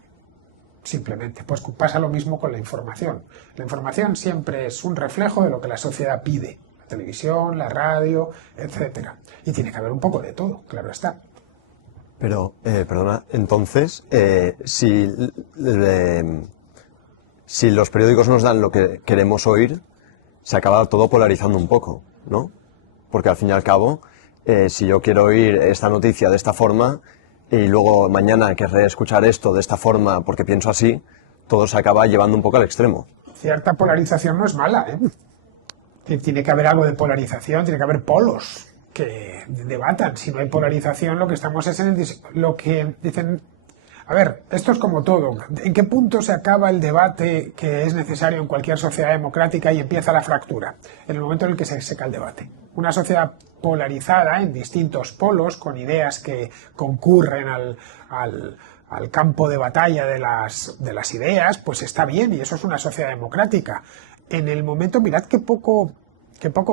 Simplemente, pues pasa lo mismo con la información. La información siempre es un reflejo de lo que la sociedad pide. La televisión, la radio, etcétera. Y tiene que haber un poco de todo, claro está. Pero, perdona, entonces, si los periódicos nos dan lo que queremos oír, se acaba todo polarizando un poco, ¿no? Porque al fin y al cabo, si yo quiero oír esta noticia de esta forma y luego mañana querré escuchar esto de esta forma porque pienso así, todo se acaba llevando un poco al extremo. Cierta polarización no es mala, ¿eh? Tiene que haber algo de polarización, tiene que haber polos que debatan. Si no hay polarización, lo que estamos es en lo que dicen... A ver, esto es como todo. ¿En qué punto se acaba el debate que es necesario en cualquier sociedad democrática y empieza la fractura? En el momento en el que se seca el debate. Una sociedad polarizada en distintos polos, con ideas que concurren al campo de batalla de las ideas, pues está bien, y eso es una sociedad democrática. En el momento, mirad qué poco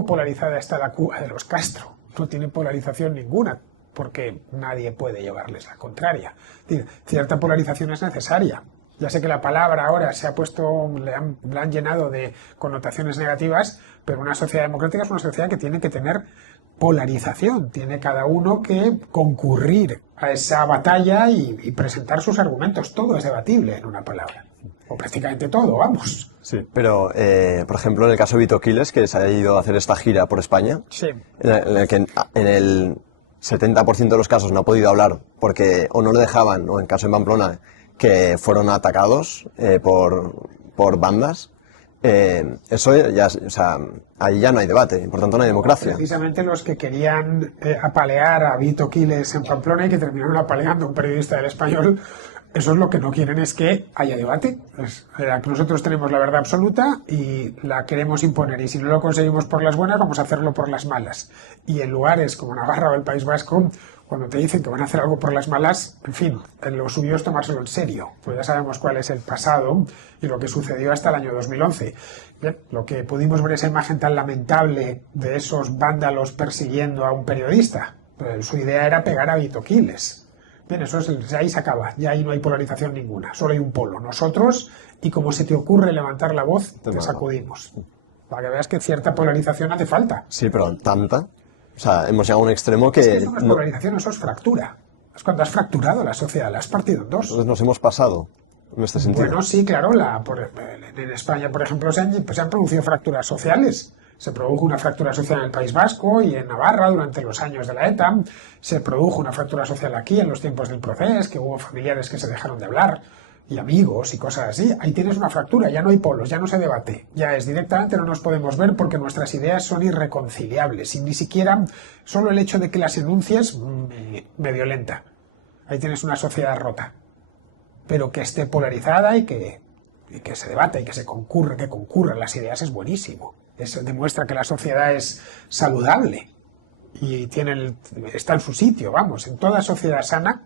polarizada está la Cuba de los Castro. No tiene polarización ninguna, porque nadie puede llevarles la contraria. Es decir, cierta polarización es necesaria. Ya sé que la palabra ahora se ha puesto, la han llenado de connotaciones negativas, pero una sociedad democrática es una sociedad que tiene que tener polarización. Tiene cada uno que concurrir a esa batalla y presentar sus argumentos. Todo es debatible en una palabra. O prácticamente todo, vamos. Sí, pero, por ejemplo, en el caso de Vito Quiles, que se ha ido a hacer esta gira por España, Sí. en el que 70% de los casos no ha podido hablar porque o no le dejaban, o en caso de Pamplona, que fueron atacados por bandas, eso ya, o sea, ahí ya no hay debate, por tanto no hay democracia. Precisamente los que querían apalear a Vito Quiles en Pamplona y que terminaron apaleando a un periodista del Español, eso es lo que no quieren, es que haya debate. Que nosotros tenemos la verdad absoluta y la queremos imponer, y si no lo conseguimos por las buenas, vamos a hacerlo por las malas. Y en lugares como Navarra o el País Vasco, cuando te dicen que van a hacer algo por las malas, en fin, lo suyo es tomárselo en serio, pues ya sabemos cuál es el pasado y lo que sucedió hasta el año 2011. Bien, lo que pudimos ver, esa imagen tan lamentable de esos vándalos persiguiendo a un periodista, pues su idea era pegar a Vito Quiles. Bien, eso es, ahí se acaba, ya ahí no hay polarización ninguna, solo hay un polo, nosotros, y como se te ocurre levantar la voz, te sacudimos. Para que veas que cierta polarización hace falta. Sí, pero tanta. O sea, hemos llegado a un extremo que... Es que eso no es polarización, eso es fractura. Es cuando has fracturado la sociedad, la has partido en dos. Entonces nos hemos pasado en este sentido. Bueno, sí, claro, en España, por ejemplo, se han producido fracturas sociales. Se produjo una fractura social en el País Vasco y en Navarra durante los años de la ETA. Se produjo una fractura social aquí en los tiempos del Procés, que hubo familiares que se dejaron de hablar, y amigos y cosas así. Ahí tienes una fractura, ya no hay polos, ya no se debate. Ya es directamente, no nos podemos ver porque nuestras ideas son irreconciliables. Y ni siquiera solo el hecho de que las enuncies me violenta. Ahí tienes una sociedad rota. Pero que esté polarizada y que se debata y que concurran las ideas es buenísimo. Eso demuestra que la sociedad es saludable y está en su sitio, vamos. En toda sociedad sana,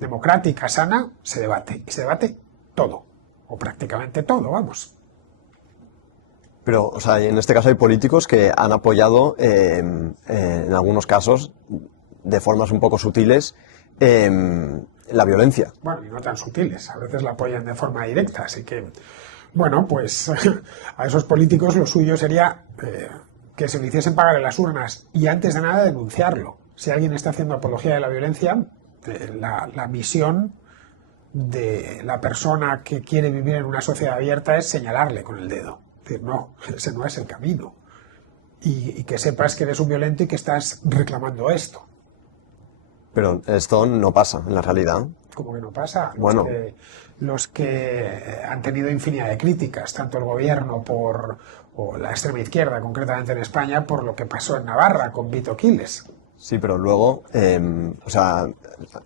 democrática, sana, se debate. Y se debate todo, o prácticamente todo, vamos. Pero, o sea, en este caso hay políticos que han apoyado, en algunos casos, de formas un poco sutiles, la violencia. Bueno, y no tan sutiles, a veces la apoyan de forma directa, así que... Bueno, pues a esos políticos lo suyo sería que se le hiciesen pagar en las urnas y antes de nada denunciarlo. Si alguien está haciendo apología de la violencia, la misión de la persona que quiere vivir en una sociedad abierta es señalarle con el dedo. Es decir, no, ese no es el camino. Y que sepas que eres un violento y que estás reclamando esto. Pero esto no pasa en la realidad. ¿Cómo que no pasa? Bueno. Los que han tenido infinidad de críticas, tanto el gobierno o la extrema izquierda, concretamente en España, por lo que pasó en Navarra con Vito Quiles. Sí, pero luego, o sea,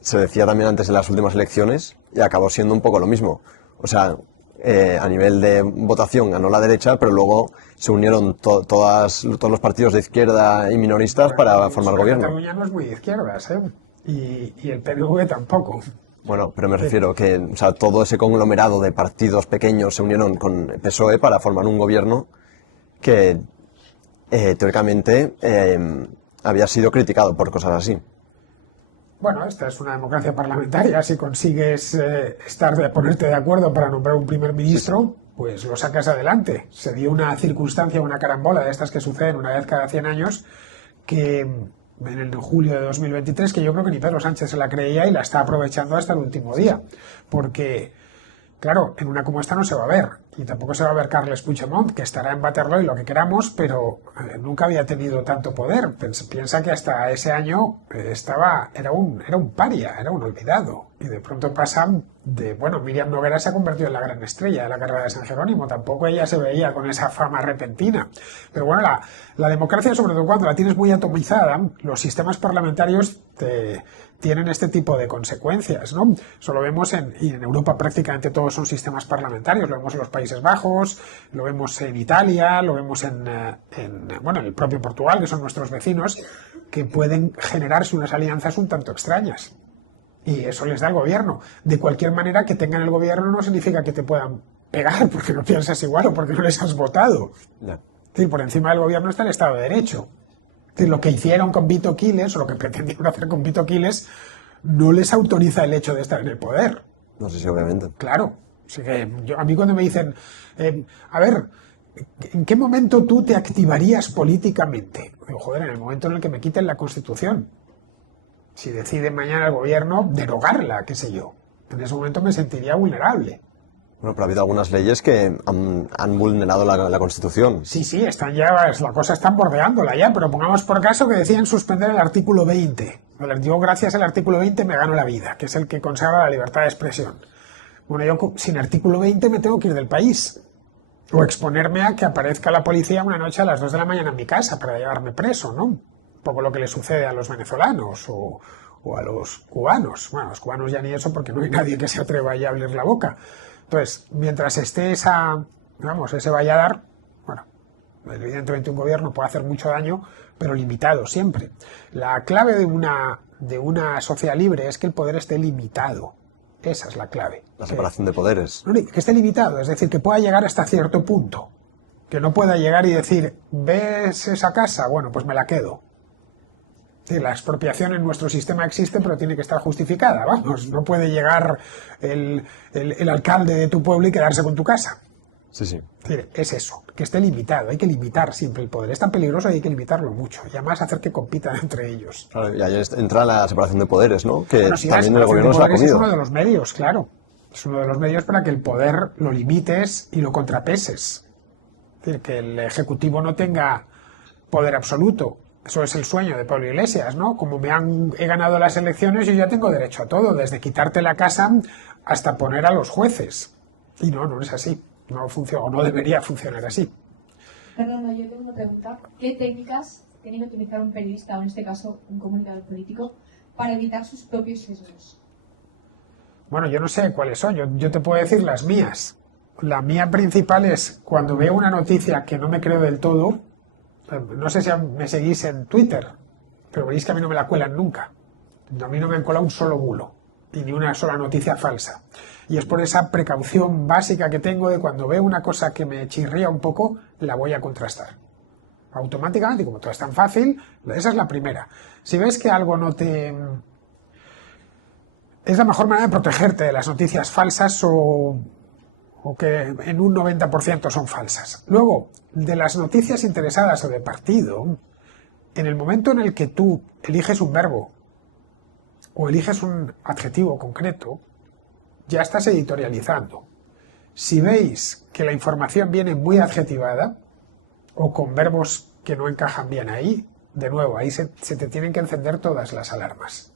se decía también antes de las últimas elecciones y acabó siendo un poco lo mismo. O sea, a nivel de votación ganó la derecha, pero luego se unieron todos los partidos de izquierda y minoristas para formar gobierno. Cataluña no es muy de izquierdas, ¿eh? Y el PNV tampoco. Bueno, pero me refiero que, o sea, todo ese conglomerado de partidos pequeños se unieron con PSOE para formar un gobierno que teóricamente había sido criticado por cosas así. Bueno, esta es una democracia parlamentaria. Si consigues ponerte de acuerdo para nombrar un primer ministro, pues lo sacas adelante. Se dio una circunstancia, una carambola de estas que suceden una vez cada 100 años, que en el julio de 2023, que yo creo que ni Pedro Sánchez se la creía y la está aprovechando hasta el último día. Porque, claro, en una como esta no se va a ver. Y tampoco se va a ver Carles Puigdemont, que estará en Waterloo y lo que queramos, pero nunca había tenido tanto poder. Piensa que hasta ese año era un paria, era un olvidado. Y de pronto pasan bueno, Míriam Noguera se ha convertido en la gran estrella de la carrera de San Jerónimo. Tampoco ella se veía con esa fama repentina. Pero bueno, la democracia, sobre todo cuando la tienes muy atomizada, los sistemas parlamentarios tienen este tipo de consecuencias, ¿no? Eso lo vemos y en Europa prácticamente todos son sistemas parlamentarios. Lo vemos en los Países Bajos, lo vemos en Italia, lo vemos en el propio Portugal, que son nuestros vecinos, que pueden generarse unas alianzas un tanto extrañas. Y eso les da el gobierno. De cualquier manera, que tengan el gobierno no significa que te puedan pegar porque no piensas igual o porque no les has votado. No. Es decir, por encima del gobierno está el Estado de Derecho. Es decir, lo que hicieron con Vito Quiles, o lo que pretendieron hacer con Vito Quiles, no les autoriza el hecho de estar en el poder. No sé si obviamente. Claro. Así que a mí cuando me dicen, a ver, ¿en qué momento tú te activarías políticamente? Digo, joder, en el momento en el que me quiten la Constitución. Si decide mañana el gobierno derogarla, qué sé yo. En ese momento me sentiría vulnerable. Bueno, pero ha habido algunas leyes que han vulnerado la Constitución. Sí, están ya, la cosa están bordeándola ya, pero pongamos por caso que decían suspender el artículo 20 Yo, gracias al artículo 20, me gano la vida, que es el que consagra la libertad de expresión. Bueno, yo sin artículo 20 me tengo que ir del país. O exponerme a que aparezca la policía una noche a las 2 de la mañana en mi casa para llevarme preso, ¿no? Un poco lo que le sucede a los venezolanos o a los cubanos. Bueno, a los cubanos ya ni eso, porque no hay nadie que se atreva ya a abrir la boca. Entonces, mientras esté ese valladar, bueno, evidentemente un gobierno puede hacer mucho daño, pero limitado siempre. La clave de una sociedad libre es que el poder esté limitado. Esa es la clave. La separación de poderes. Que esté limitado, es decir, que pueda llegar hasta cierto punto. Que no pueda llegar y decir, ¿ves esa casa? Bueno, pues me la quedo. Sí, la expropiación en nuestro sistema existe, pero tiene que estar justificada. Vamos, no puede llegar el alcalde de tu pueblo y quedarse con tu casa. Sí. Es eso, que esté limitado. Hay que limitar siempre el poder. Es tan peligroso y hay que limitarlo mucho. Y además hacer que compitan entre ellos. Claro, y ahí entra la separación de poderes, ¿no? Que Bueno, sí, también el gobierno se la ha comido. Es uno de los medios, claro. Es uno de los medios para que el poder lo limites y lo contrapeses. Es decir, que el Ejecutivo no tenga poder absoluto. Eso es el sueño de Pablo Iglesias, ¿no? Como he ganado las elecciones, yo ya tengo derecho a todo, desde quitarte la casa hasta poner a los jueces. Y no es así. No funciona, o no debería funcionar así. Fernando, yo tengo una pregunta. ¿Qué técnicas tiene que utilizar un periodista, o en este caso un comunicador político, para evitar sus propios sesgos? Bueno, yo no sé cuáles son. Yo te puedo decir las mías. La mía principal es cuando veo una noticia que no me creo del todo. No sé si me seguís en Twitter, pero veis que a mí no me la cuelan nunca. A mí no me han colado un solo bulo y ni una sola noticia falsa. Y es por esa precaución básica que tengo de cuando veo una cosa que me chirría un poco, la voy a contrastar. Automáticamente, como todo es tan fácil, esa es la primera. Si ves que algo no te... Es la mejor manera de protegerte de las noticias falsas o que en un 90% son falsas. Luego, de las noticias interesadas o de partido, en el momento en el que tú eliges un verbo o eliges un adjetivo concreto, ya estás editorializando. Si veis que la información viene muy adjetivada o con verbos que no encajan bien ahí, de nuevo, ahí se te tienen que encender todas las alarmas.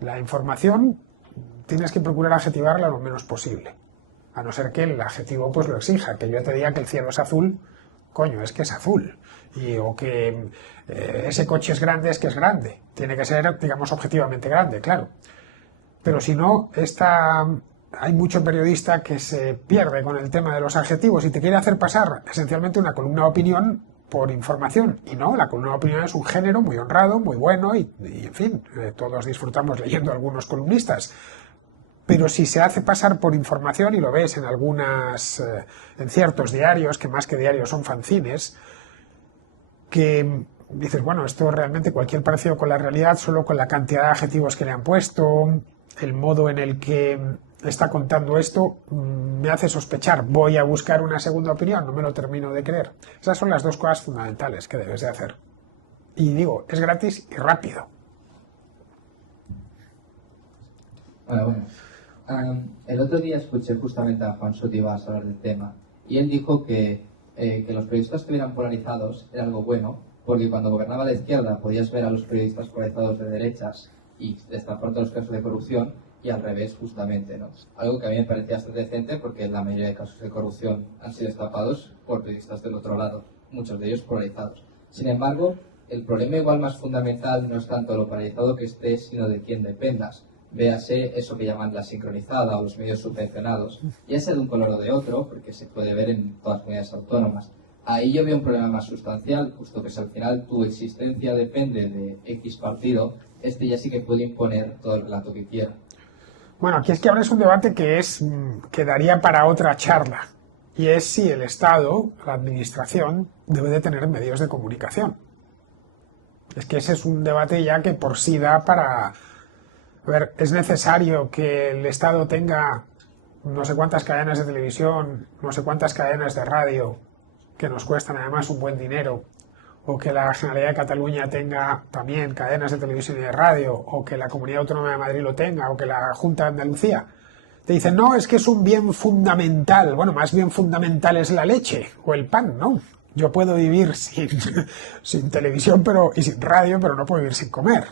La información tienes que procurar adjetivarla lo menos posible. A no ser que el adjetivo pues lo exija, que yo te diga que el cielo es azul, coño, es que es azul. O que ese coche es grande, es que es grande. Tiene que ser, digamos, objetivamente grande, claro. Pero si no, hay mucho periodista que se pierde con el tema de los adjetivos y te quiere hacer pasar esencialmente una columna de opinión por información. Y no, la columna de opinión es un género muy honrado, muy bueno y en fin, todos disfrutamos leyendo a algunos columnistas. Pero si se hace pasar por información, y lo ves en ciertos diarios, que más que diarios son fanzines, que dices, bueno, esto realmente cualquier parecido con la realidad, solo con la cantidad de adjetivos que le han puesto, el modo en el que está contando esto, me hace sospechar. Voy a buscar una segunda opinión, no me lo termino de creer. Esas son las dos cosas fundamentales que debes de hacer. Y digo, es gratis y rápido. Bueno. El otro día escuché justamente a Juan Sotibás hablar del tema y él dijo que los periodistas que estuvieran polarizados era algo bueno, porque cuando gobernaba la izquierda podías ver a los periodistas polarizados de derechas y destapar todos los casos de corrupción, y al revés justamente, ¿no? Algo que a mí me parecía bastante decente, porque la mayoría de casos de corrupción han sido destapados por periodistas del otro lado, muchos de ellos polarizados. Sin embargo, el problema igual más fundamental no es tanto lo polarizado que estés, sino de quién dependas. Véase eso que llaman la sincronizada o los medios subvencionados, ya sea de un color o de otro, porque se puede ver en todas las comunidades autónomas. Ahí yo veo un problema más sustancial, puesto que si al final tu existencia depende de X partido, este ya sí que puede imponer todo el relato que quiera. Bueno, aquí es que ahora es un debate que daría para otra charla, y es si el Estado, la administración, debe de tener medios de comunicación. Es que ese es un debate ya que por sí da para... A ver, es necesario que el Estado tenga no sé cuántas cadenas de televisión, no sé cuántas cadenas de radio, que nos cuestan además un buen dinero, o que la Generalidad de Cataluña tenga también cadenas de televisión y de radio, o que la Comunidad Autónoma de Madrid lo tenga, o que la Junta de Andalucía. Te dicen, no, es que es un bien fundamental. Bueno, más bien fundamental es la leche o el pan, ¿no? Yo puedo vivir sin televisión y sin radio, pero no puedo vivir sin comer.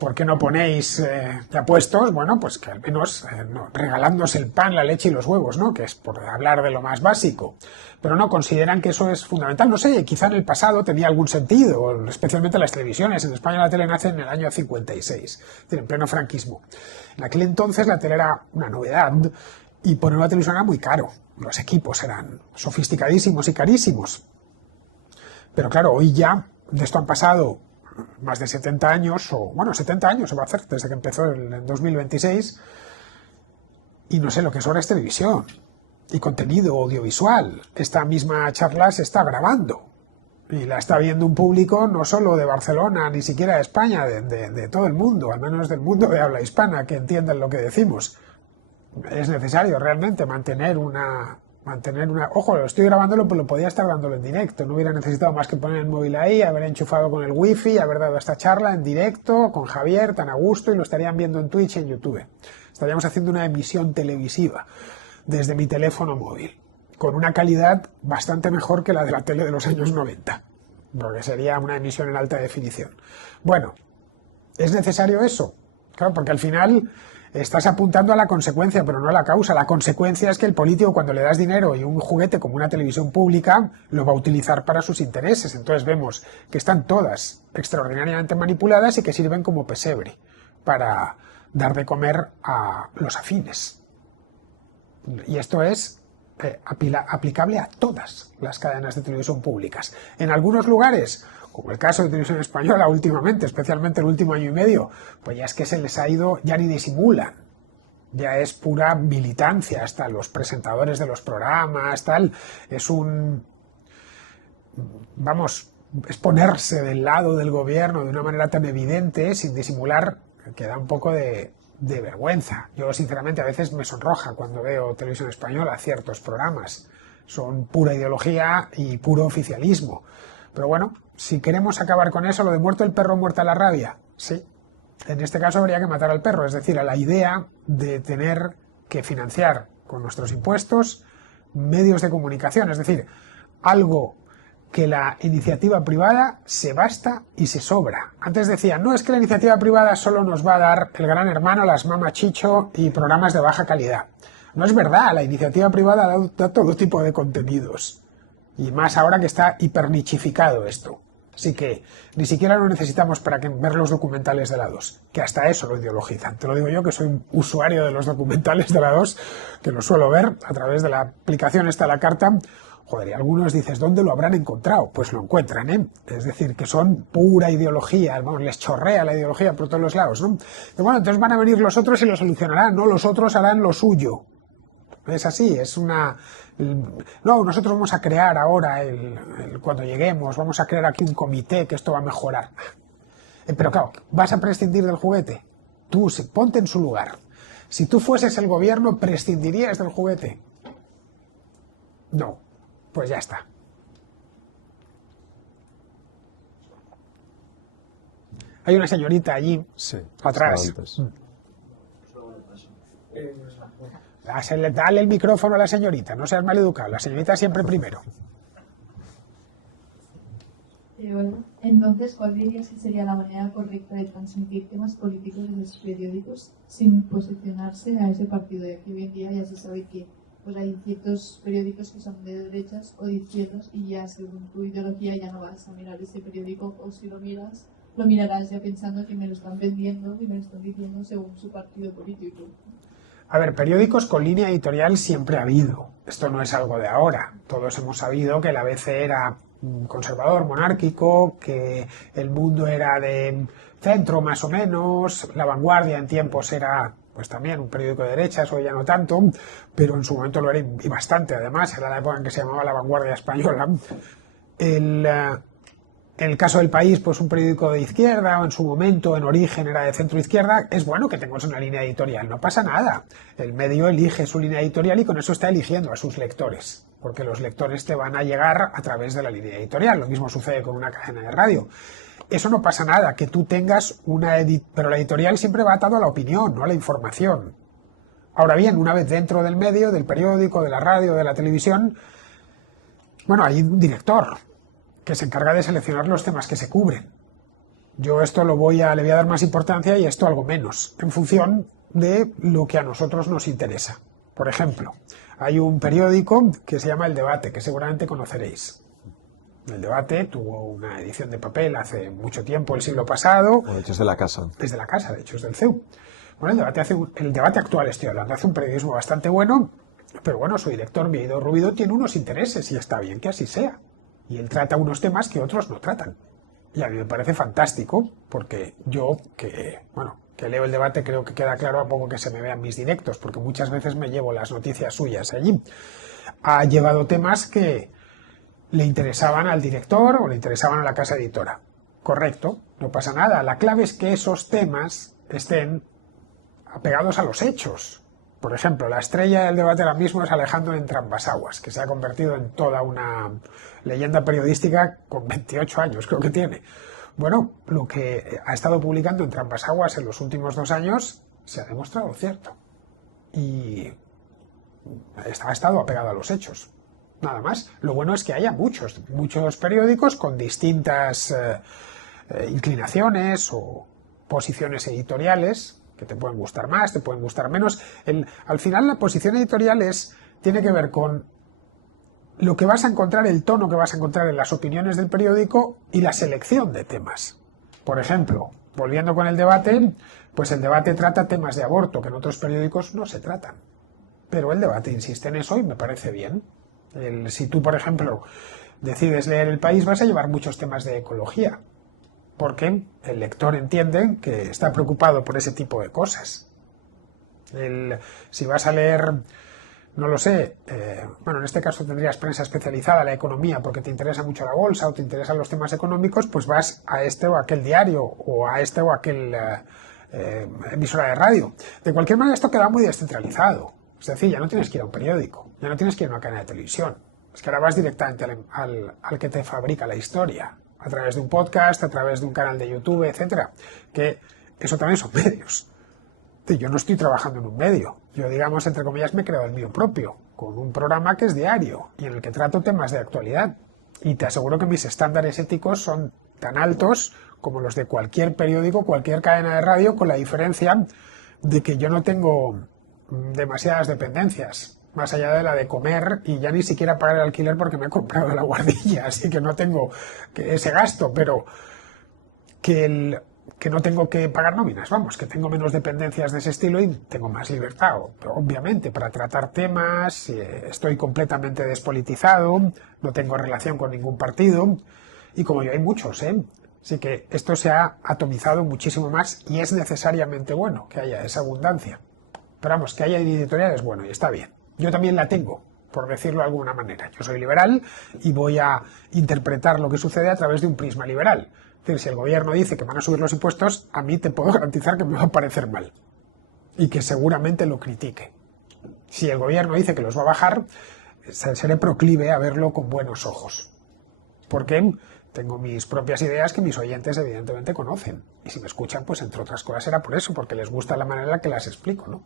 ¿por qué no ponéis ya puestos? Bueno, pues que al menos regalándonos el pan, la leche y los huevos, ¿no? Que es por hablar de lo más básico. Pero no consideran que eso es fundamental. No sé, quizá en el pasado tenía algún sentido, especialmente las televisiones. En España la tele nace en el año 56, es decir, en pleno franquismo. En aquel entonces la tele era una novedad y poner una televisión era muy caro. Los equipos eran sofisticadísimos y carísimos. Pero claro, hoy ya de esto han pasado más de 70 años, o bueno, 70 años se va a hacer desde que empezó en 2026, y no sé lo que es ahora es televisión y contenido audiovisual. Esta misma charla se está grabando y la está viendo un público no solo de Barcelona, ni siquiera de España, de todo el mundo, al menos del mundo de habla hispana, que entiendan lo que decimos. Es necesario realmente mantener una... Ojo, lo estoy grabándolo, pero lo podía estar dándolo en directo. No hubiera necesitado más que poner el móvil ahí, haber enchufado con el wifi, haber dado esta charla en directo con Javier, tan a gusto, y lo estarían viendo en Twitch y en YouTube. Estaríamos haciendo una emisión televisiva desde mi teléfono móvil, con una calidad bastante mejor que la de la tele de los años 90, porque sería una emisión en alta definición. Bueno, ¿es necesario eso? Claro, porque al final estás apuntando a la consecuencia, pero no a la causa. La consecuencia es que el político, cuando le das dinero y un juguete como una televisión pública, lo va a utilizar para sus intereses. Entonces vemos que están todas extraordinariamente manipuladas y que sirven como pesebre para dar de comer a los afines. Y esto es aplicable a todas las cadenas de televisión públicas. En algunos lugares, como el caso de Televisión Española últimamente, especialmente el último año y medio, pues ya es que se les ha ido, ya ni disimulan, ya es pura militancia, hasta los presentadores de los programas, tal, es es ponerse del lado del gobierno de una manera tan evidente, sin disimular, que da un poco de vergüenza. Yo sinceramente a veces me sonroja cuando veo Televisión Española, ciertos programas, son pura ideología y puro oficialismo. Pero bueno, si queremos acabar con eso, lo de muerto el perro, muerta la rabia, sí. En este caso habría que matar al perro, es decir, a la idea de tener que financiar con nuestros impuestos medios de comunicación, es decir, algo que la iniciativa privada se basta y se sobra. Antes decían, no, es que la iniciativa privada solo nos va a dar el Gran Hermano, las Mama Chicho y programas de baja calidad. No es verdad, la iniciativa privada da todo tipo de contenidos. Y más ahora que está hipernichificado esto. Así que ni siquiera lo necesitamos para ver los documentales de la 2, que hasta eso lo ideologizan. Te lo digo yo, que soy un usuario de los documentales de la 2, que los suelo ver a través de la aplicación esta La Carta. Joder, y algunos dices, ¿dónde lo habrán encontrado? Pues lo encuentran, ¿eh? Es decir, que son pura ideología, vamos, les chorrea la ideología por todos los lados, ¿no? Y bueno, entonces van a venir los otros y lo solucionarán, no, los otros harán lo suyo. Es así, es una... No, nosotros vamos a crear ahora, cuando lleguemos, vamos a crear aquí un comité que esto va a mejorar. Pero claro, ¿vas a prescindir del juguete? Tú, ponte en su lugar. Si tú fueses el gobierno, ¿prescindirías del juguete? No, pues ya está. Hay una señorita allí, Sí, atrás. Dale el micrófono a la señorita, no seas maleducado, la señorita siempre primero. Hola. Entonces, ¿cuál dirías que sería la manera correcta de transmitir temas políticos en los periódicos sin posicionarse a ese partido? Ya que hoy en día ya se sabe que pues hay ciertos periódicos que son de derechas o de izquierdas y ya según tu ideología ya no vas a mirar ese periódico, o si lo miras, lo mirarás ya pensando que me lo están vendiendo y me lo están diciendo según su partido político. A ver, periódicos con línea editorial siempre ha habido. Esto no es algo de ahora. Todos hemos sabido que el ABC era conservador, monárquico, que El Mundo era de centro más o menos, La Vanguardia en tiempos era pues también un periódico de derechas, hoy ya no tanto, pero en su momento lo era y bastante, además, era la época en que se llamaba La Vanguardia Española. En el caso del País, pues un periódico de izquierda, o en su momento, en origen, era de centro-izquierda. Es bueno que tengamos una línea editorial, no pasa nada. El medio elige su línea editorial y con eso está eligiendo a sus lectores, porque los lectores te van a llegar a través de la línea editorial. Lo mismo sucede con una cadena de radio. Eso no pasa nada, que tú tengas pero la editorial siempre va atado a la opinión, no a la información. Ahora bien, una vez dentro del medio, del periódico, de la radio, de la televisión, bueno, hay un director que se encarga de seleccionar los temas que se cubren. yo esto le voy a dar más importancia y esto algo menos, en función de lo que a nosotros nos interesa. Por ejemplo, hay un periódico que se llama El Debate, que seguramente conoceréis. El Debate tuvo una edición de papel hace mucho tiempo, el siglo pasado. Bueno, es de la casa. Es de la casa, de hecho, es del CEU. Bueno, el debate actual, estoy hablando, hace un periodismo bastante bueno, pero bueno, su director, Miedo Rubido, tiene unos intereses y está bien que así sea. Y él trata unos temas que otros no tratan. Y a mí me parece fantástico, porque yo, que leo El Debate, creo que queda claro a poco que se me vean mis directos, porque muchas veces me llevo las noticias suyas allí. Ha llevado temas que le interesaban al director o le interesaban a la casa editora. Correcto, no pasa nada. La clave es que esos temas estén apegados a los hechos. Por ejemplo, la estrella del debate ahora mismo es Alejandro Entrambas-Aguas, que se ha convertido en toda una leyenda periodística con 28 años, creo que tiene. Bueno, lo que ha estado publicando Entrambas-Aguas en los últimos 2 años se ha demostrado cierto. Y ha estado apegado a los hechos. Nada más. Lo bueno es que haya muchos periódicos con distintas inclinaciones o posiciones editoriales que te pueden gustar más, te pueden gustar menos. Al final la posición editorial tiene que ver con lo que vas a encontrar, el tono que vas a encontrar en las opiniones del periódico y la selección de temas. Por ejemplo, volviendo con El Debate, pues El Debate trata temas de aborto que en otros periódicos no se tratan. Pero El Debate insiste en eso y me parece bien. Si tú, por ejemplo, decides leer El País, vas a llevar muchos temas de ecología, porque el lector entiende que está preocupado por ese tipo de cosas. Si vas a leer, no lo sé, en este caso tendrías prensa especializada, la economía, porque te interesa mucho la bolsa o te interesan los temas económicos, pues vas a este o aquel diario o a este o aquel emisora de radio. De cualquier manera, esto queda muy descentralizado. Es decir, ya no tienes que ir a un periódico, ya no tienes que ir a una cadena de televisión. Es que ahora vas directamente al que te fabrica la historia, a través de un podcast, a través de un canal de YouTube, etcétera. Que eso también son medios. Yo no estoy trabajando en un medio. Yo, digamos, entre comillas, me he creado el mío propio, con un programa que es diario y en el que trato temas de actualidad. Y te aseguro que mis estándares éticos son tan altos como los de cualquier periódico, cualquier cadena de radio, con la diferencia de que yo no tengo demasiadas dependencias, más allá de la de comer y ya ni siquiera pagar el alquiler porque me he comprado la guardilla, así que no tengo ese gasto, pero que no tengo que pagar nóminas, vamos, que tengo menos dependencias de ese estilo y tengo más libertad, obviamente, para tratar temas, estoy completamente despolitizado, no tengo relación con ningún partido, y como yo hay muchos, así que esto se ha atomizado muchísimo más y es necesariamente bueno que haya esa abundancia. Pero vamos, que haya editorial es bueno y está bien. Yo también la tengo, por decirlo de alguna manera. Yo soy liberal y voy a interpretar lo que sucede a través de un prisma liberal. Es decir, si el gobierno dice que van a subir los impuestos, a mí te puedo garantizar que me va a parecer mal. Y que seguramente lo critique. Si el gobierno dice que los va a bajar, seré proclive a verlo con buenos ojos. Porque tengo mis propias ideas que mis oyentes evidentemente conocen. Y si me escuchan, pues entre otras cosas será por eso, porque les gusta la manera en la que las explico, ¿no?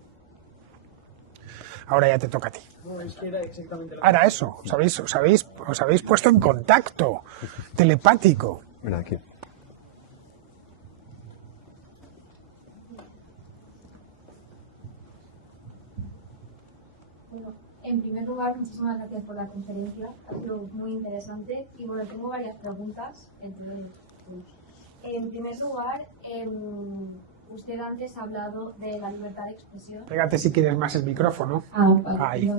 Ahora ya te toca a ti. No, es que era exactamente Ahora eso, os habéis puesto en contacto telepático. Mira aquí. Bueno, en primer lugar, muchísimas gracias por la conferencia, ha sido muy interesante y bueno, tengo varias preguntas. En primer lugar, usted antes ha hablado de la libertad de expresión. Pégate si quieres más el micrófono. Vale, Ahí.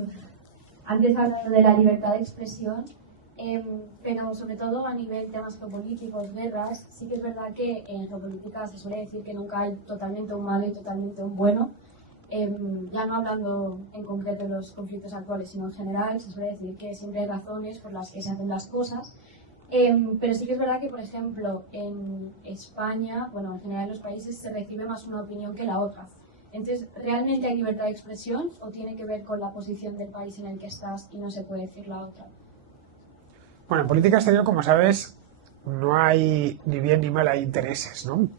Antes ha hablado de la libertad de expresión, pero sobre todo a nivel temas geopolíticos, guerras, sí que es verdad que en geopolítica se suele decir que nunca hay totalmente un malo y totalmente un bueno. Ya no hablando en concreto de los conflictos actuales, sino en general, se suele decir que siempre hay razones por las que se hacen las cosas. Pero sí que es verdad que, por ejemplo, en España, bueno, en general en los países se recibe más una opinión que la otra. Entonces, ¿realmente hay libertad de expresión o tiene que ver con la posición del país en el que estás y no se puede decir la otra? Bueno, en política exterior, como sabes, no hay ni bien ni mal, hay intereses, ¿no?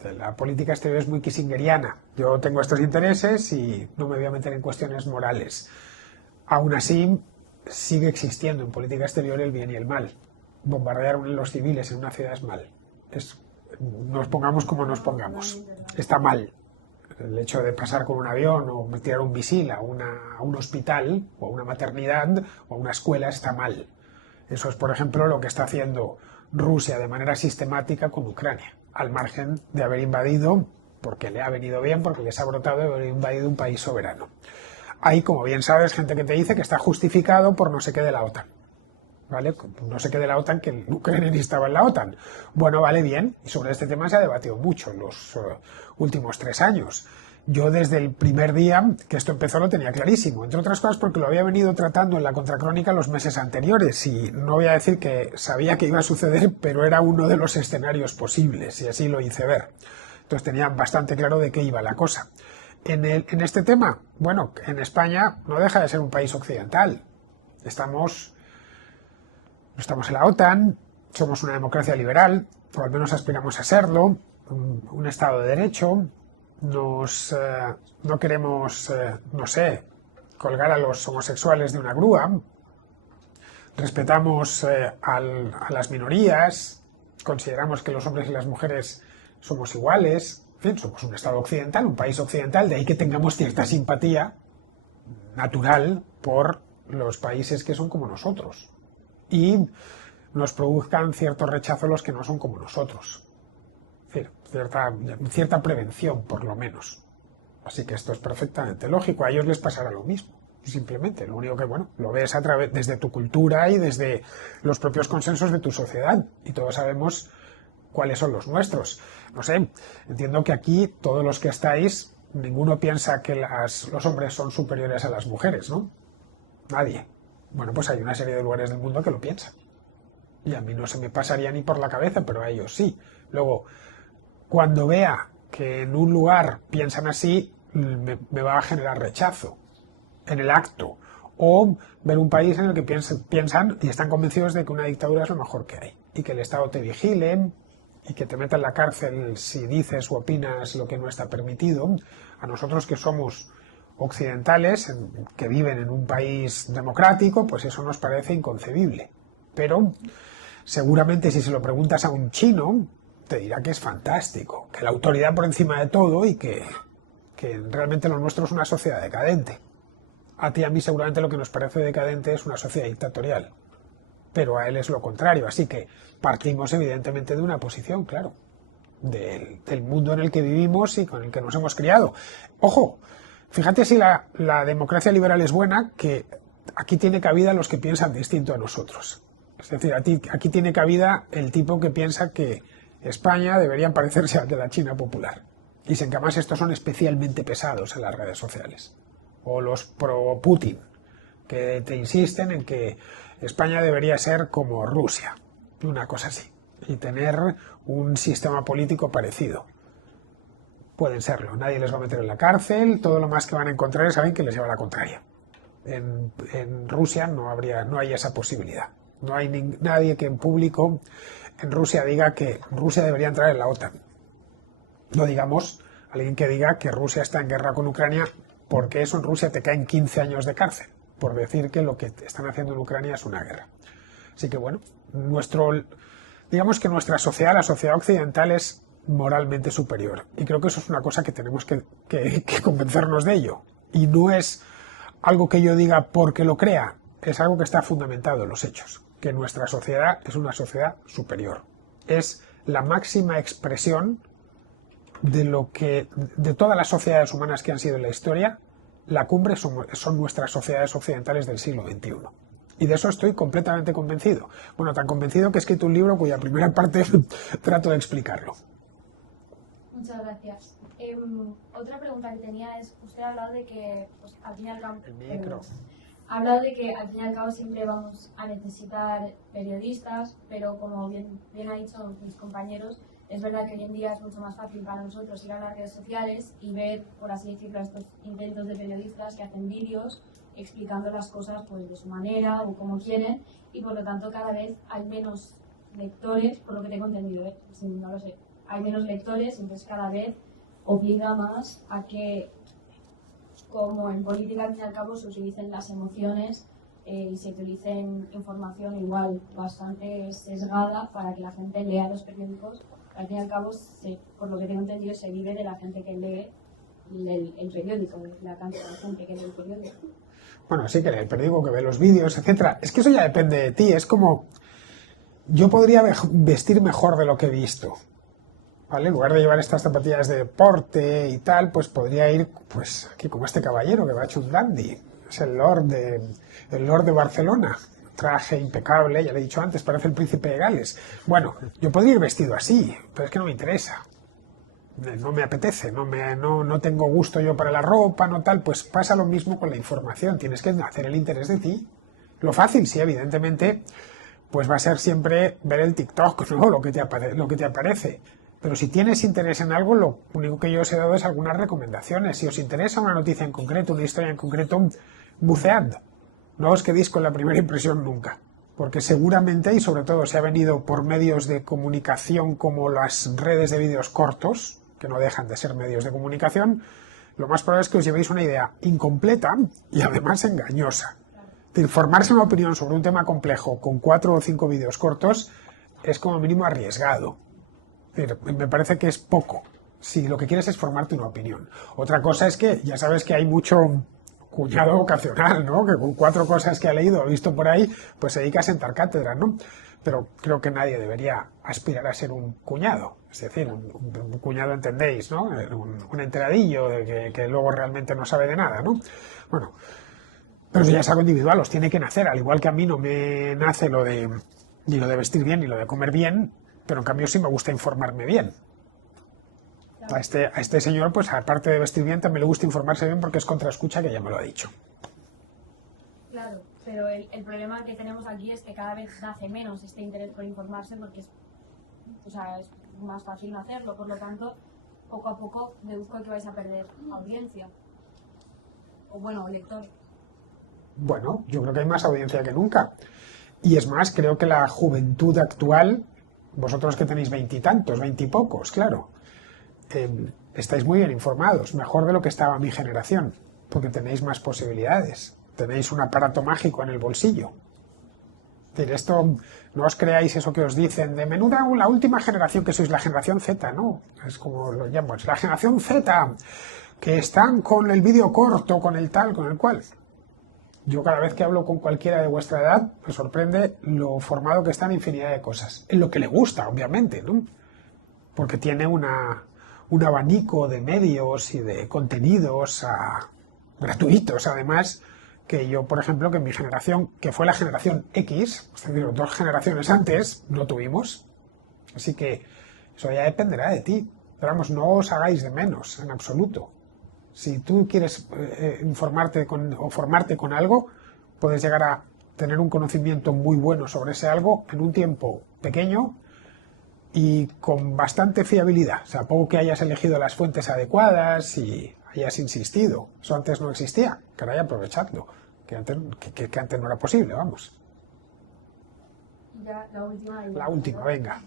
Claro. La política exterior es muy kissingeriana. Yo tengo estos intereses y no me voy a meter en cuestiones morales. Aún así, sigue existiendo en política exterior el bien y el mal. Bombardear a los civiles en una ciudad es mal. Es nos pongamos como nos pongamos. Está mal. El hecho de pasar con un avión o tirar un misil a un hospital o a una maternidad o a una escuela está mal. Eso es, por ejemplo, lo que está haciendo Rusia de manera sistemática con Ucrania, al margen de haber invadido, porque le ha venido bien, porque les ha brotado de haber invadido un país soberano. Hay, como bien sabes, gente que te dice que está justificado por no sé qué de la OTAN. ¿Vale? No sé qué de la OTAN, que Ucrania ni estaba en la OTAN. Bueno, vale, bien, y sobre este tema se ha debatido mucho en los últimos 3 años. Yo desde el primer día que esto empezó lo tenía clarísimo, entre otras cosas porque lo había venido tratando en la contracrónica los meses anteriores, y no voy a decir que sabía que iba a suceder, pero era uno de los escenarios posibles, y así lo hice ver. Entonces tenía bastante claro de qué iba la cosa. En este tema, bueno, en España no deja de ser un país occidental. Estamos en la OTAN, somos una democracia liberal, o al menos aspiramos a serlo, un Estado de Derecho, no queremos, no sé, colgar a los homosexuales de una grúa, respetamos a las minorías, consideramos que los hombres y las mujeres somos iguales, en fin, somos un Estado occidental, un país occidental, de ahí que tengamos cierta simpatía natural por los países que son como nosotros. Y nos produzcan cierto rechazo los que no son como nosotros. Es decir, cierta prevención, por lo menos. Así que esto es perfectamente lógico. A ellos les pasará lo mismo. Simplemente, lo único que, bueno, lo ves a través desde tu cultura y desde los propios consensos de tu sociedad. Y todos sabemos cuáles son los nuestros. No sé, entiendo que aquí, todos los que estáis, ninguno piensa que los hombres son superiores a las mujeres, ¿no? Nadie. Bueno, pues hay una serie de lugares del mundo que lo piensan. Y a mí no se me pasaría ni por la cabeza, pero a ellos sí. Luego, cuando vea que en un lugar piensan así, me va a generar rechazo en el acto. O ver un país en el que piensan y están convencidos de que una dictadura es lo mejor que hay. Y que el Estado te vigile y que te meta en la cárcel si dices o opinas lo que no está permitido. A nosotros que somos occidentales, que viven en un país democrático, pues eso nos parece inconcebible. Pero seguramente si se lo preguntas a un chino, te dirá que es fantástico, que la autoridad por encima de todo y que realmente lo nuestro es una sociedad decadente. A ti y a mí seguramente lo que nos parece decadente es una sociedad dictatorial, pero a él es lo contrario, así que partimos evidentemente de una posición, claro, del mundo en el que vivimos y con el que nos hemos criado. Ojo, fíjate si la democracia liberal es buena, que aquí tiene cabida los que piensan distinto a nosotros. Es decir, aquí tiene cabida el tipo que piensa que España debería parecerse a la China popular. Y sin que además estos son especialmente pesados en las redes sociales. O los pro-Putin, que te insisten en que España debería ser como Rusia, una cosa así, y tener un sistema político parecido. Pueden serlo, nadie les va a meter en la cárcel, todo lo más que van a encontrar es alguien que les lleva la contraria. En Rusia no hay esa posibilidad. No hay nadie que en público en Rusia diga que Rusia debería entrar en la OTAN. No digamos alguien que diga que Rusia está en guerra con Ucrania, porque eso en Rusia te caen 15 años de cárcel, por decir que lo que están haciendo en Ucrania es una guerra. Así que bueno, digamos que nuestra sociedad, la sociedad occidental, es moralmente superior. Y creo que eso es una cosa que tenemos que convencernos de ello. Y no es algo que yo diga porque lo crea, es algo que está fundamentado en los hechos, que nuestra sociedad es una sociedad superior. Es la máxima expresión de todas las sociedades humanas que han sido en la historia. La cumbre son nuestras sociedades occidentales del siglo XXI. Y de eso estoy completamente convencido. Bueno, tan convencido que he escrito un libro cuya primera parte trato de explicarlo. Muchas gracias. Otra pregunta que tenía es, usted ha hablado de que, pues, al fin y al cabo... Ha hablado de que al fin y al cabo siempre vamos a necesitar periodistas, pero como bien ha dicho mis compañeros, es verdad que hoy en día es mucho más fácil para nosotros ir a las redes sociales y ver, por así decirlo, estos intentos de periodistas que hacen vídeos explicando las cosas pues de su manera o como quieren, y por lo tanto cada vez hay menos lectores, por lo que tengo entendido, no lo sé, hay menos lectores, entonces cada vez obliga más a que, como en política al fin y al cabo, se utilicen las emociones y se utilicen información igual bastante sesgada para que la gente lea los periódicos. Al fin y al cabo, por lo que tengo entendido, se vive de la gente que lee el periódico, la cantidad de gente que lee el periódico. Bueno, sí, que lee el periódico, que ve los vídeos, etcétera. Es que eso ya depende de ti. Es como, yo podría vestir mejor de lo que he visto, ¿vale? En lugar de llevar estas zapatillas de deporte y tal, pues podría ir, pues, aquí como este caballero que va hecho un dandy. Es el Lord de Barcelona. Traje impecable, ya le he dicho antes, parece el príncipe de Gales. Bueno, yo podría ir vestido así, pero es que no me interesa. No me apetece, no tengo gusto yo para la ropa, no tal. Pues pasa lo mismo con la información. Tienes que hacer el interés de ti. Lo fácil, sí, evidentemente, pues va a ser siempre ver el TikTok, ¿no? Lo que te aparece. Pero si tienes interés en algo, lo único que yo os he dado es algunas recomendaciones. Si os interesa una noticia en concreto, una historia en concreto, bucead. No os quedéis con la primera impresión nunca. Porque seguramente, y sobre todo si ha venido por medios de comunicación como las redes de vídeos cortos, que no dejan de ser medios de comunicación, lo más probable es que os llevéis una idea incompleta y además engañosa. Es decir, formarse una opinión sobre un tema complejo con 4 o 5 vídeos cortos es como mínimo arriesgado. Es decir, me parece que es poco, si lo que quieres es formarte una opinión. Otra cosa es que ya sabes que hay mucho cuñado ocasional, ¿no? Que con 4 cosas que ha leído o visto por ahí, pues se dedica a sentar cátedra, ¿no? Pero creo que nadie debería aspirar a ser un cuñado. Es decir, un cuñado, entendéis, ¿no? Un enteradillo que luego realmente no sabe de nada, ¿no? Bueno, pero eso ya es algo individual, os tiene que nacer. Al igual que a mí no me nace ni lo de vestir bien ni lo de comer bien, pero en cambio sí me gusta informarme bien. A este señor, pues aparte de vestir bien, también le gusta informarse bien porque es contraescucha, que ya me lo ha dicho. Claro, pero el problema que tenemos aquí es que cada vez nace menos este interés por informarse porque es más fácil no hacerlo. Por lo tanto, poco a poco deduzco que vais a perder audiencia. O bueno, lector. Bueno, yo creo que hay más audiencia que nunca. Y es más, creo que la juventud actual, vosotros que tenéis 20 y tantos, 20 y pocos, claro, estáis muy bien informados, mejor de lo que estaba mi generación, porque tenéis más posibilidades, tenéis un aparato mágico en el bolsillo. Es decir, esto, no os creáis eso que os dicen de menuda la última generación, que sois la generación Z, ¿no? Es como lo llamo, es la generación Z, que están con el vídeo corto, con el tal, con el cual. Yo cada vez que hablo con cualquiera de vuestra edad, me sorprende lo formado que está en infinidad de cosas. En lo que le gusta, obviamente, ¿no? Porque tiene un abanico de medios y de contenidos gratuitos, además, que yo, por ejemplo, que mi generación, que fue la generación X, es decir, 2 generaciones antes, no tuvimos. Así que eso ya dependerá de ti. Pero vamos, no os hagáis de menos, en absoluto. Si tú quieres informarte o formarte con algo, puedes llegar a tener un conocimiento muy bueno sobre ese algo en un tiempo pequeño y con bastante fiabilidad. O sea, poco que hayas elegido las fuentes adecuadas y hayas insistido. Eso antes no existía, que ahora aprovechadlo, que antes no era posible, vamos. Ya, la última. La última, venga.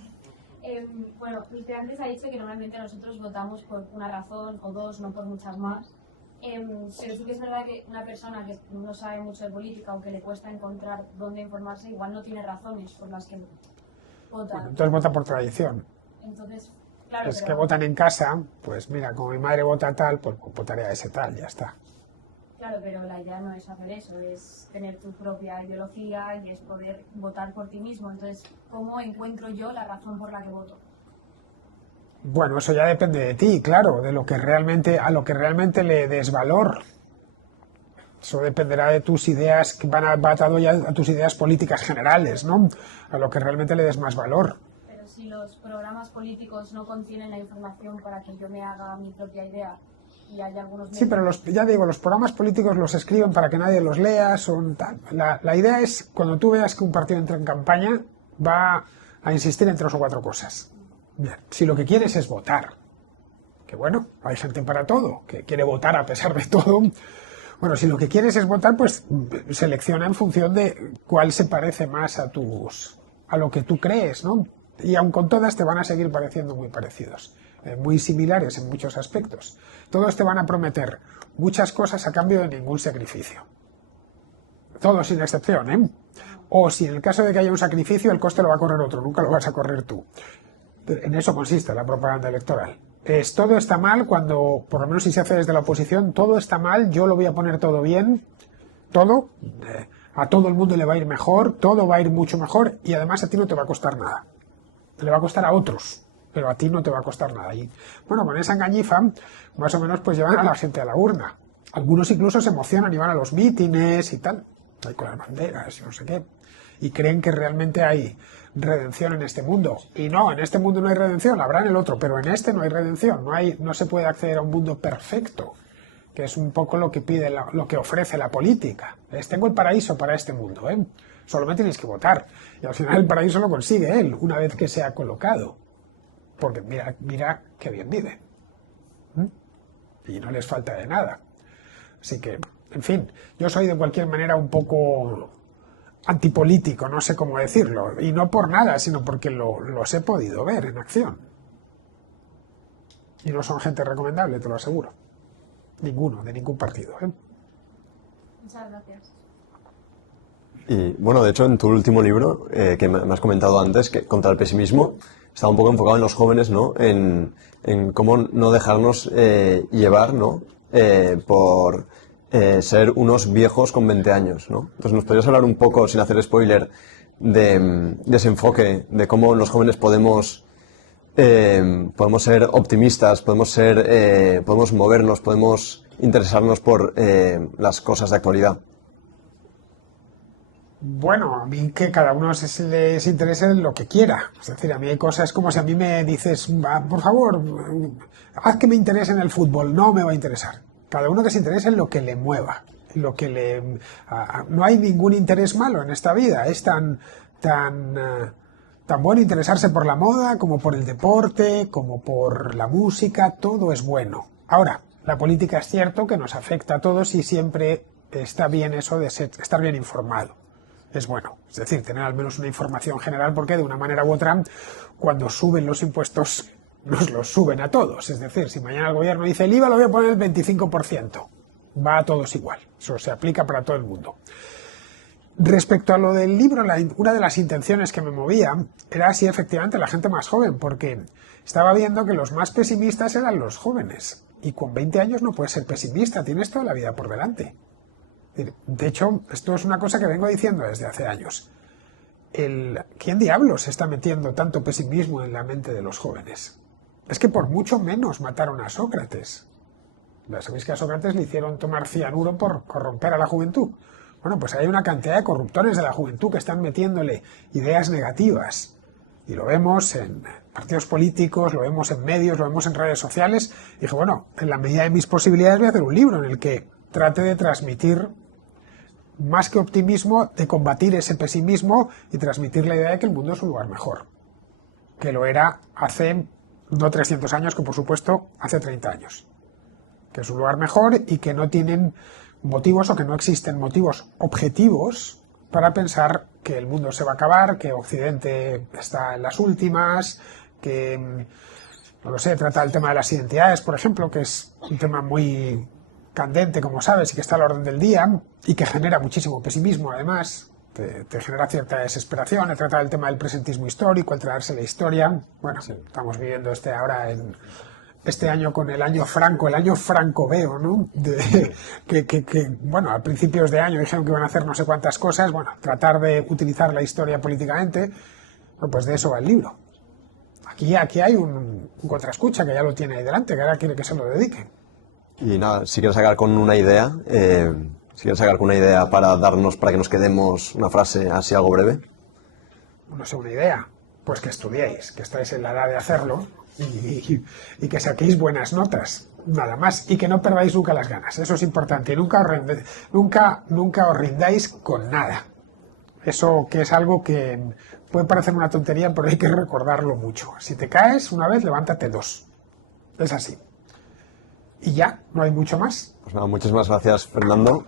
Bueno, usted antes ha dicho que normalmente nosotros votamos por una razón o dos, no por muchas más. Pero sí que es verdad que una persona que no sabe mucho de política o que le cuesta encontrar dónde informarse, igual no tiene razones por las que vota. Bueno, entonces vota por tradición. Entonces, claro, Es que votan en casa, pues mira, como mi madre vota tal, pues votaré a ese tal, ya está. Claro, pero la idea no es hacer eso, es tener tu propia ideología y es poder votar por ti mismo. Entonces, ¿cómo encuentro yo la razón por la que voto? Bueno, eso ya depende de ti, claro, de lo que realmente, a lo que realmente le des valor. Eso dependerá de tus ideas, que van atado ya a tus ideas políticas generales, ¿no? A lo que realmente le des más valor. Pero si los programas políticos no contienen la información para que yo me haga mi propia idea y hay algunos... Sí, pero ya digo, los programas políticos los escriben para que nadie los lea, son tal. La idea es, cuando tú veas que un partido entra en campaña, va a insistir en 3 o 4 cosas. Bien, si lo que quieres es votar, que bueno, hay gente para todo, que quiere votar a pesar de todo. Bueno, si lo que quieres es votar, pues selecciona en función de cuál se parece más a lo que tú crees, ¿no? Y aun con todas te van a seguir pareciendo muy parecidos, muy similares en muchos aspectos. Todos te van a prometer muchas cosas a cambio de ningún sacrificio. todo sin excepción, ¿eh? O si en el caso de que haya un sacrificio, el coste lo va a correr otro, nunca lo vas a correr tú. En eso consiste la propaganda electoral. Todo está mal cuando, por lo menos si se hace desde la oposición, todo está mal, yo lo voy a poner todo bien, todo, a todo el mundo le va a ir mejor, todo va a ir mucho mejor y además a ti no te va a costar nada. Le va a costar a otros, pero a ti no te va a costar nada. Y bueno, con esa engañifa, más o menos pues llevan a la gente a la urna. Algunos incluso se emocionan y van a los mítines y tal, ahí con las banderas y no sé qué. Y creen que realmente hay redención en este mundo. Y no, en este mundo no hay redención, la habrá en el otro, pero en este no hay redención, no se puede acceder a un mundo perfecto, que es un poco lo que pide, lo que ofrece la política. Tengo el paraíso para este mundo, ¿eh? Solo me tenéis que votar. Y al final el paraíso lo consigue él, una vez que se ha colocado. Porque mira qué bien vive. Y no les falta de nada. Así que, en fin, yo soy de cualquier manera un poco antipolítico, no sé cómo decirlo, y no por nada, sino porque los he podido ver en acción. Y no son gente recomendable, te lo aseguro. Ninguno, de ningún partido, ¿eh? Muchas gracias. Y bueno, de hecho, en tu último libro, que me has comentado antes, que contra el pesimismo, estaba un poco enfocado en los jóvenes, ¿no? En cómo no dejarnos llevar, ¿no? Por ser unos viejos con 20 años, ¿no? Entonces, ¿nos podrías hablar un poco, sin hacer spoiler, de ese enfoque, de cómo los jóvenes podemos ser optimistas, podemos movernos, podemos interesarnos por las cosas de actualidad? Bueno, a mí que cada uno les interese en lo que quiera. Es decir, a mí hay cosas como si a mí me dices, por favor, haz que me interese en el fútbol, no me va a interesar. Cada uno que se interese en lo que le mueva, no hay ningún interés malo en esta vida. Es tan bueno interesarse por la moda como por el deporte, como por la música, todo es bueno. Ahora, la política es cierto que nos afecta a todos y siempre está bien eso de estar bien informado. Es bueno, es decir, tener al menos una información general porque de una manera u otra, cuando suben los impuestos, nos los suben a todos. Es decir, si mañana el gobierno dice el IVA lo voy a poner el 25%, va a todos igual, eso se aplica para todo el mundo. Respecto a lo del libro, una de las intenciones que me movía era si efectivamente la gente más joven, porque estaba viendo que los más pesimistas eran los jóvenes, y con 20 años no puedes ser pesimista, tienes toda la vida por delante. De hecho, esto es una cosa que vengo diciendo desde hace años. ¿Quién diablos está metiendo tanto pesimismo en la mente de los jóvenes? Es que por mucho menos mataron a Sócrates. ¿Sabéis que a Sócrates le hicieron tomar cianuro por corromper a la juventud? Bueno, pues hay una cantidad de corruptores de la juventud que están metiéndole ideas negativas. Y lo vemos en partidos políticos, lo vemos en medios, lo vemos en redes sociales. Y dije, bueno, en la medida de mis posibilidades voy a hacer un libro en el que trate de transmitir más que optimismo, de combatir ese pesimismo y transmitir la idea de que el mundo es un lugar mejor. Que lo era hace, no 300 años, que por supuesto hace 30 años. Que es un lugar mejor y que no tienen motivos o que no existen motivos objetivos para pensar que el mundo se va a acabar, que Occidente está en las últimas, que, no lo sé, trata el tema de las identidades, por ejemplo, que es un tema muy candente, como sabes, y que está a la orden del día y que genera muchísimo pesimismo, además, te genera cierta desesperación. El tratar el tema del presentismo histórico, el traerse la historia. Bueno, sí, estamos viviendo ahora en este año con el año francoveo, ¿no? Bueno, a principios de año dijeron que iban a hacer no sé cuántas cosas, bueno, tratar de utilizar la historia políticamente, bueno, pues de eso va el libro. Aquí hay un contraescucha que ya lo tiene ahí delante, que ahora quiere que se lo dedique. Y nada, si quieres sacar con una idea, para que nos quedemos una frase así algo breve. No sé, una idea. Pues que estudiéis, que estáis en la edad de hacerlo y que saquéis buenas notas, nada más. Y que no perdáis nunca las ganas, eso es importante. Nunca os rindáis con nada. Eso que es algo que puede parecer una tontería, pero hay que recordarlo mucho. Si te caes una vez, levántate dos. Es así. Y ya, no hay mucho más. Pues nada, muchísimas gracias, Fernando.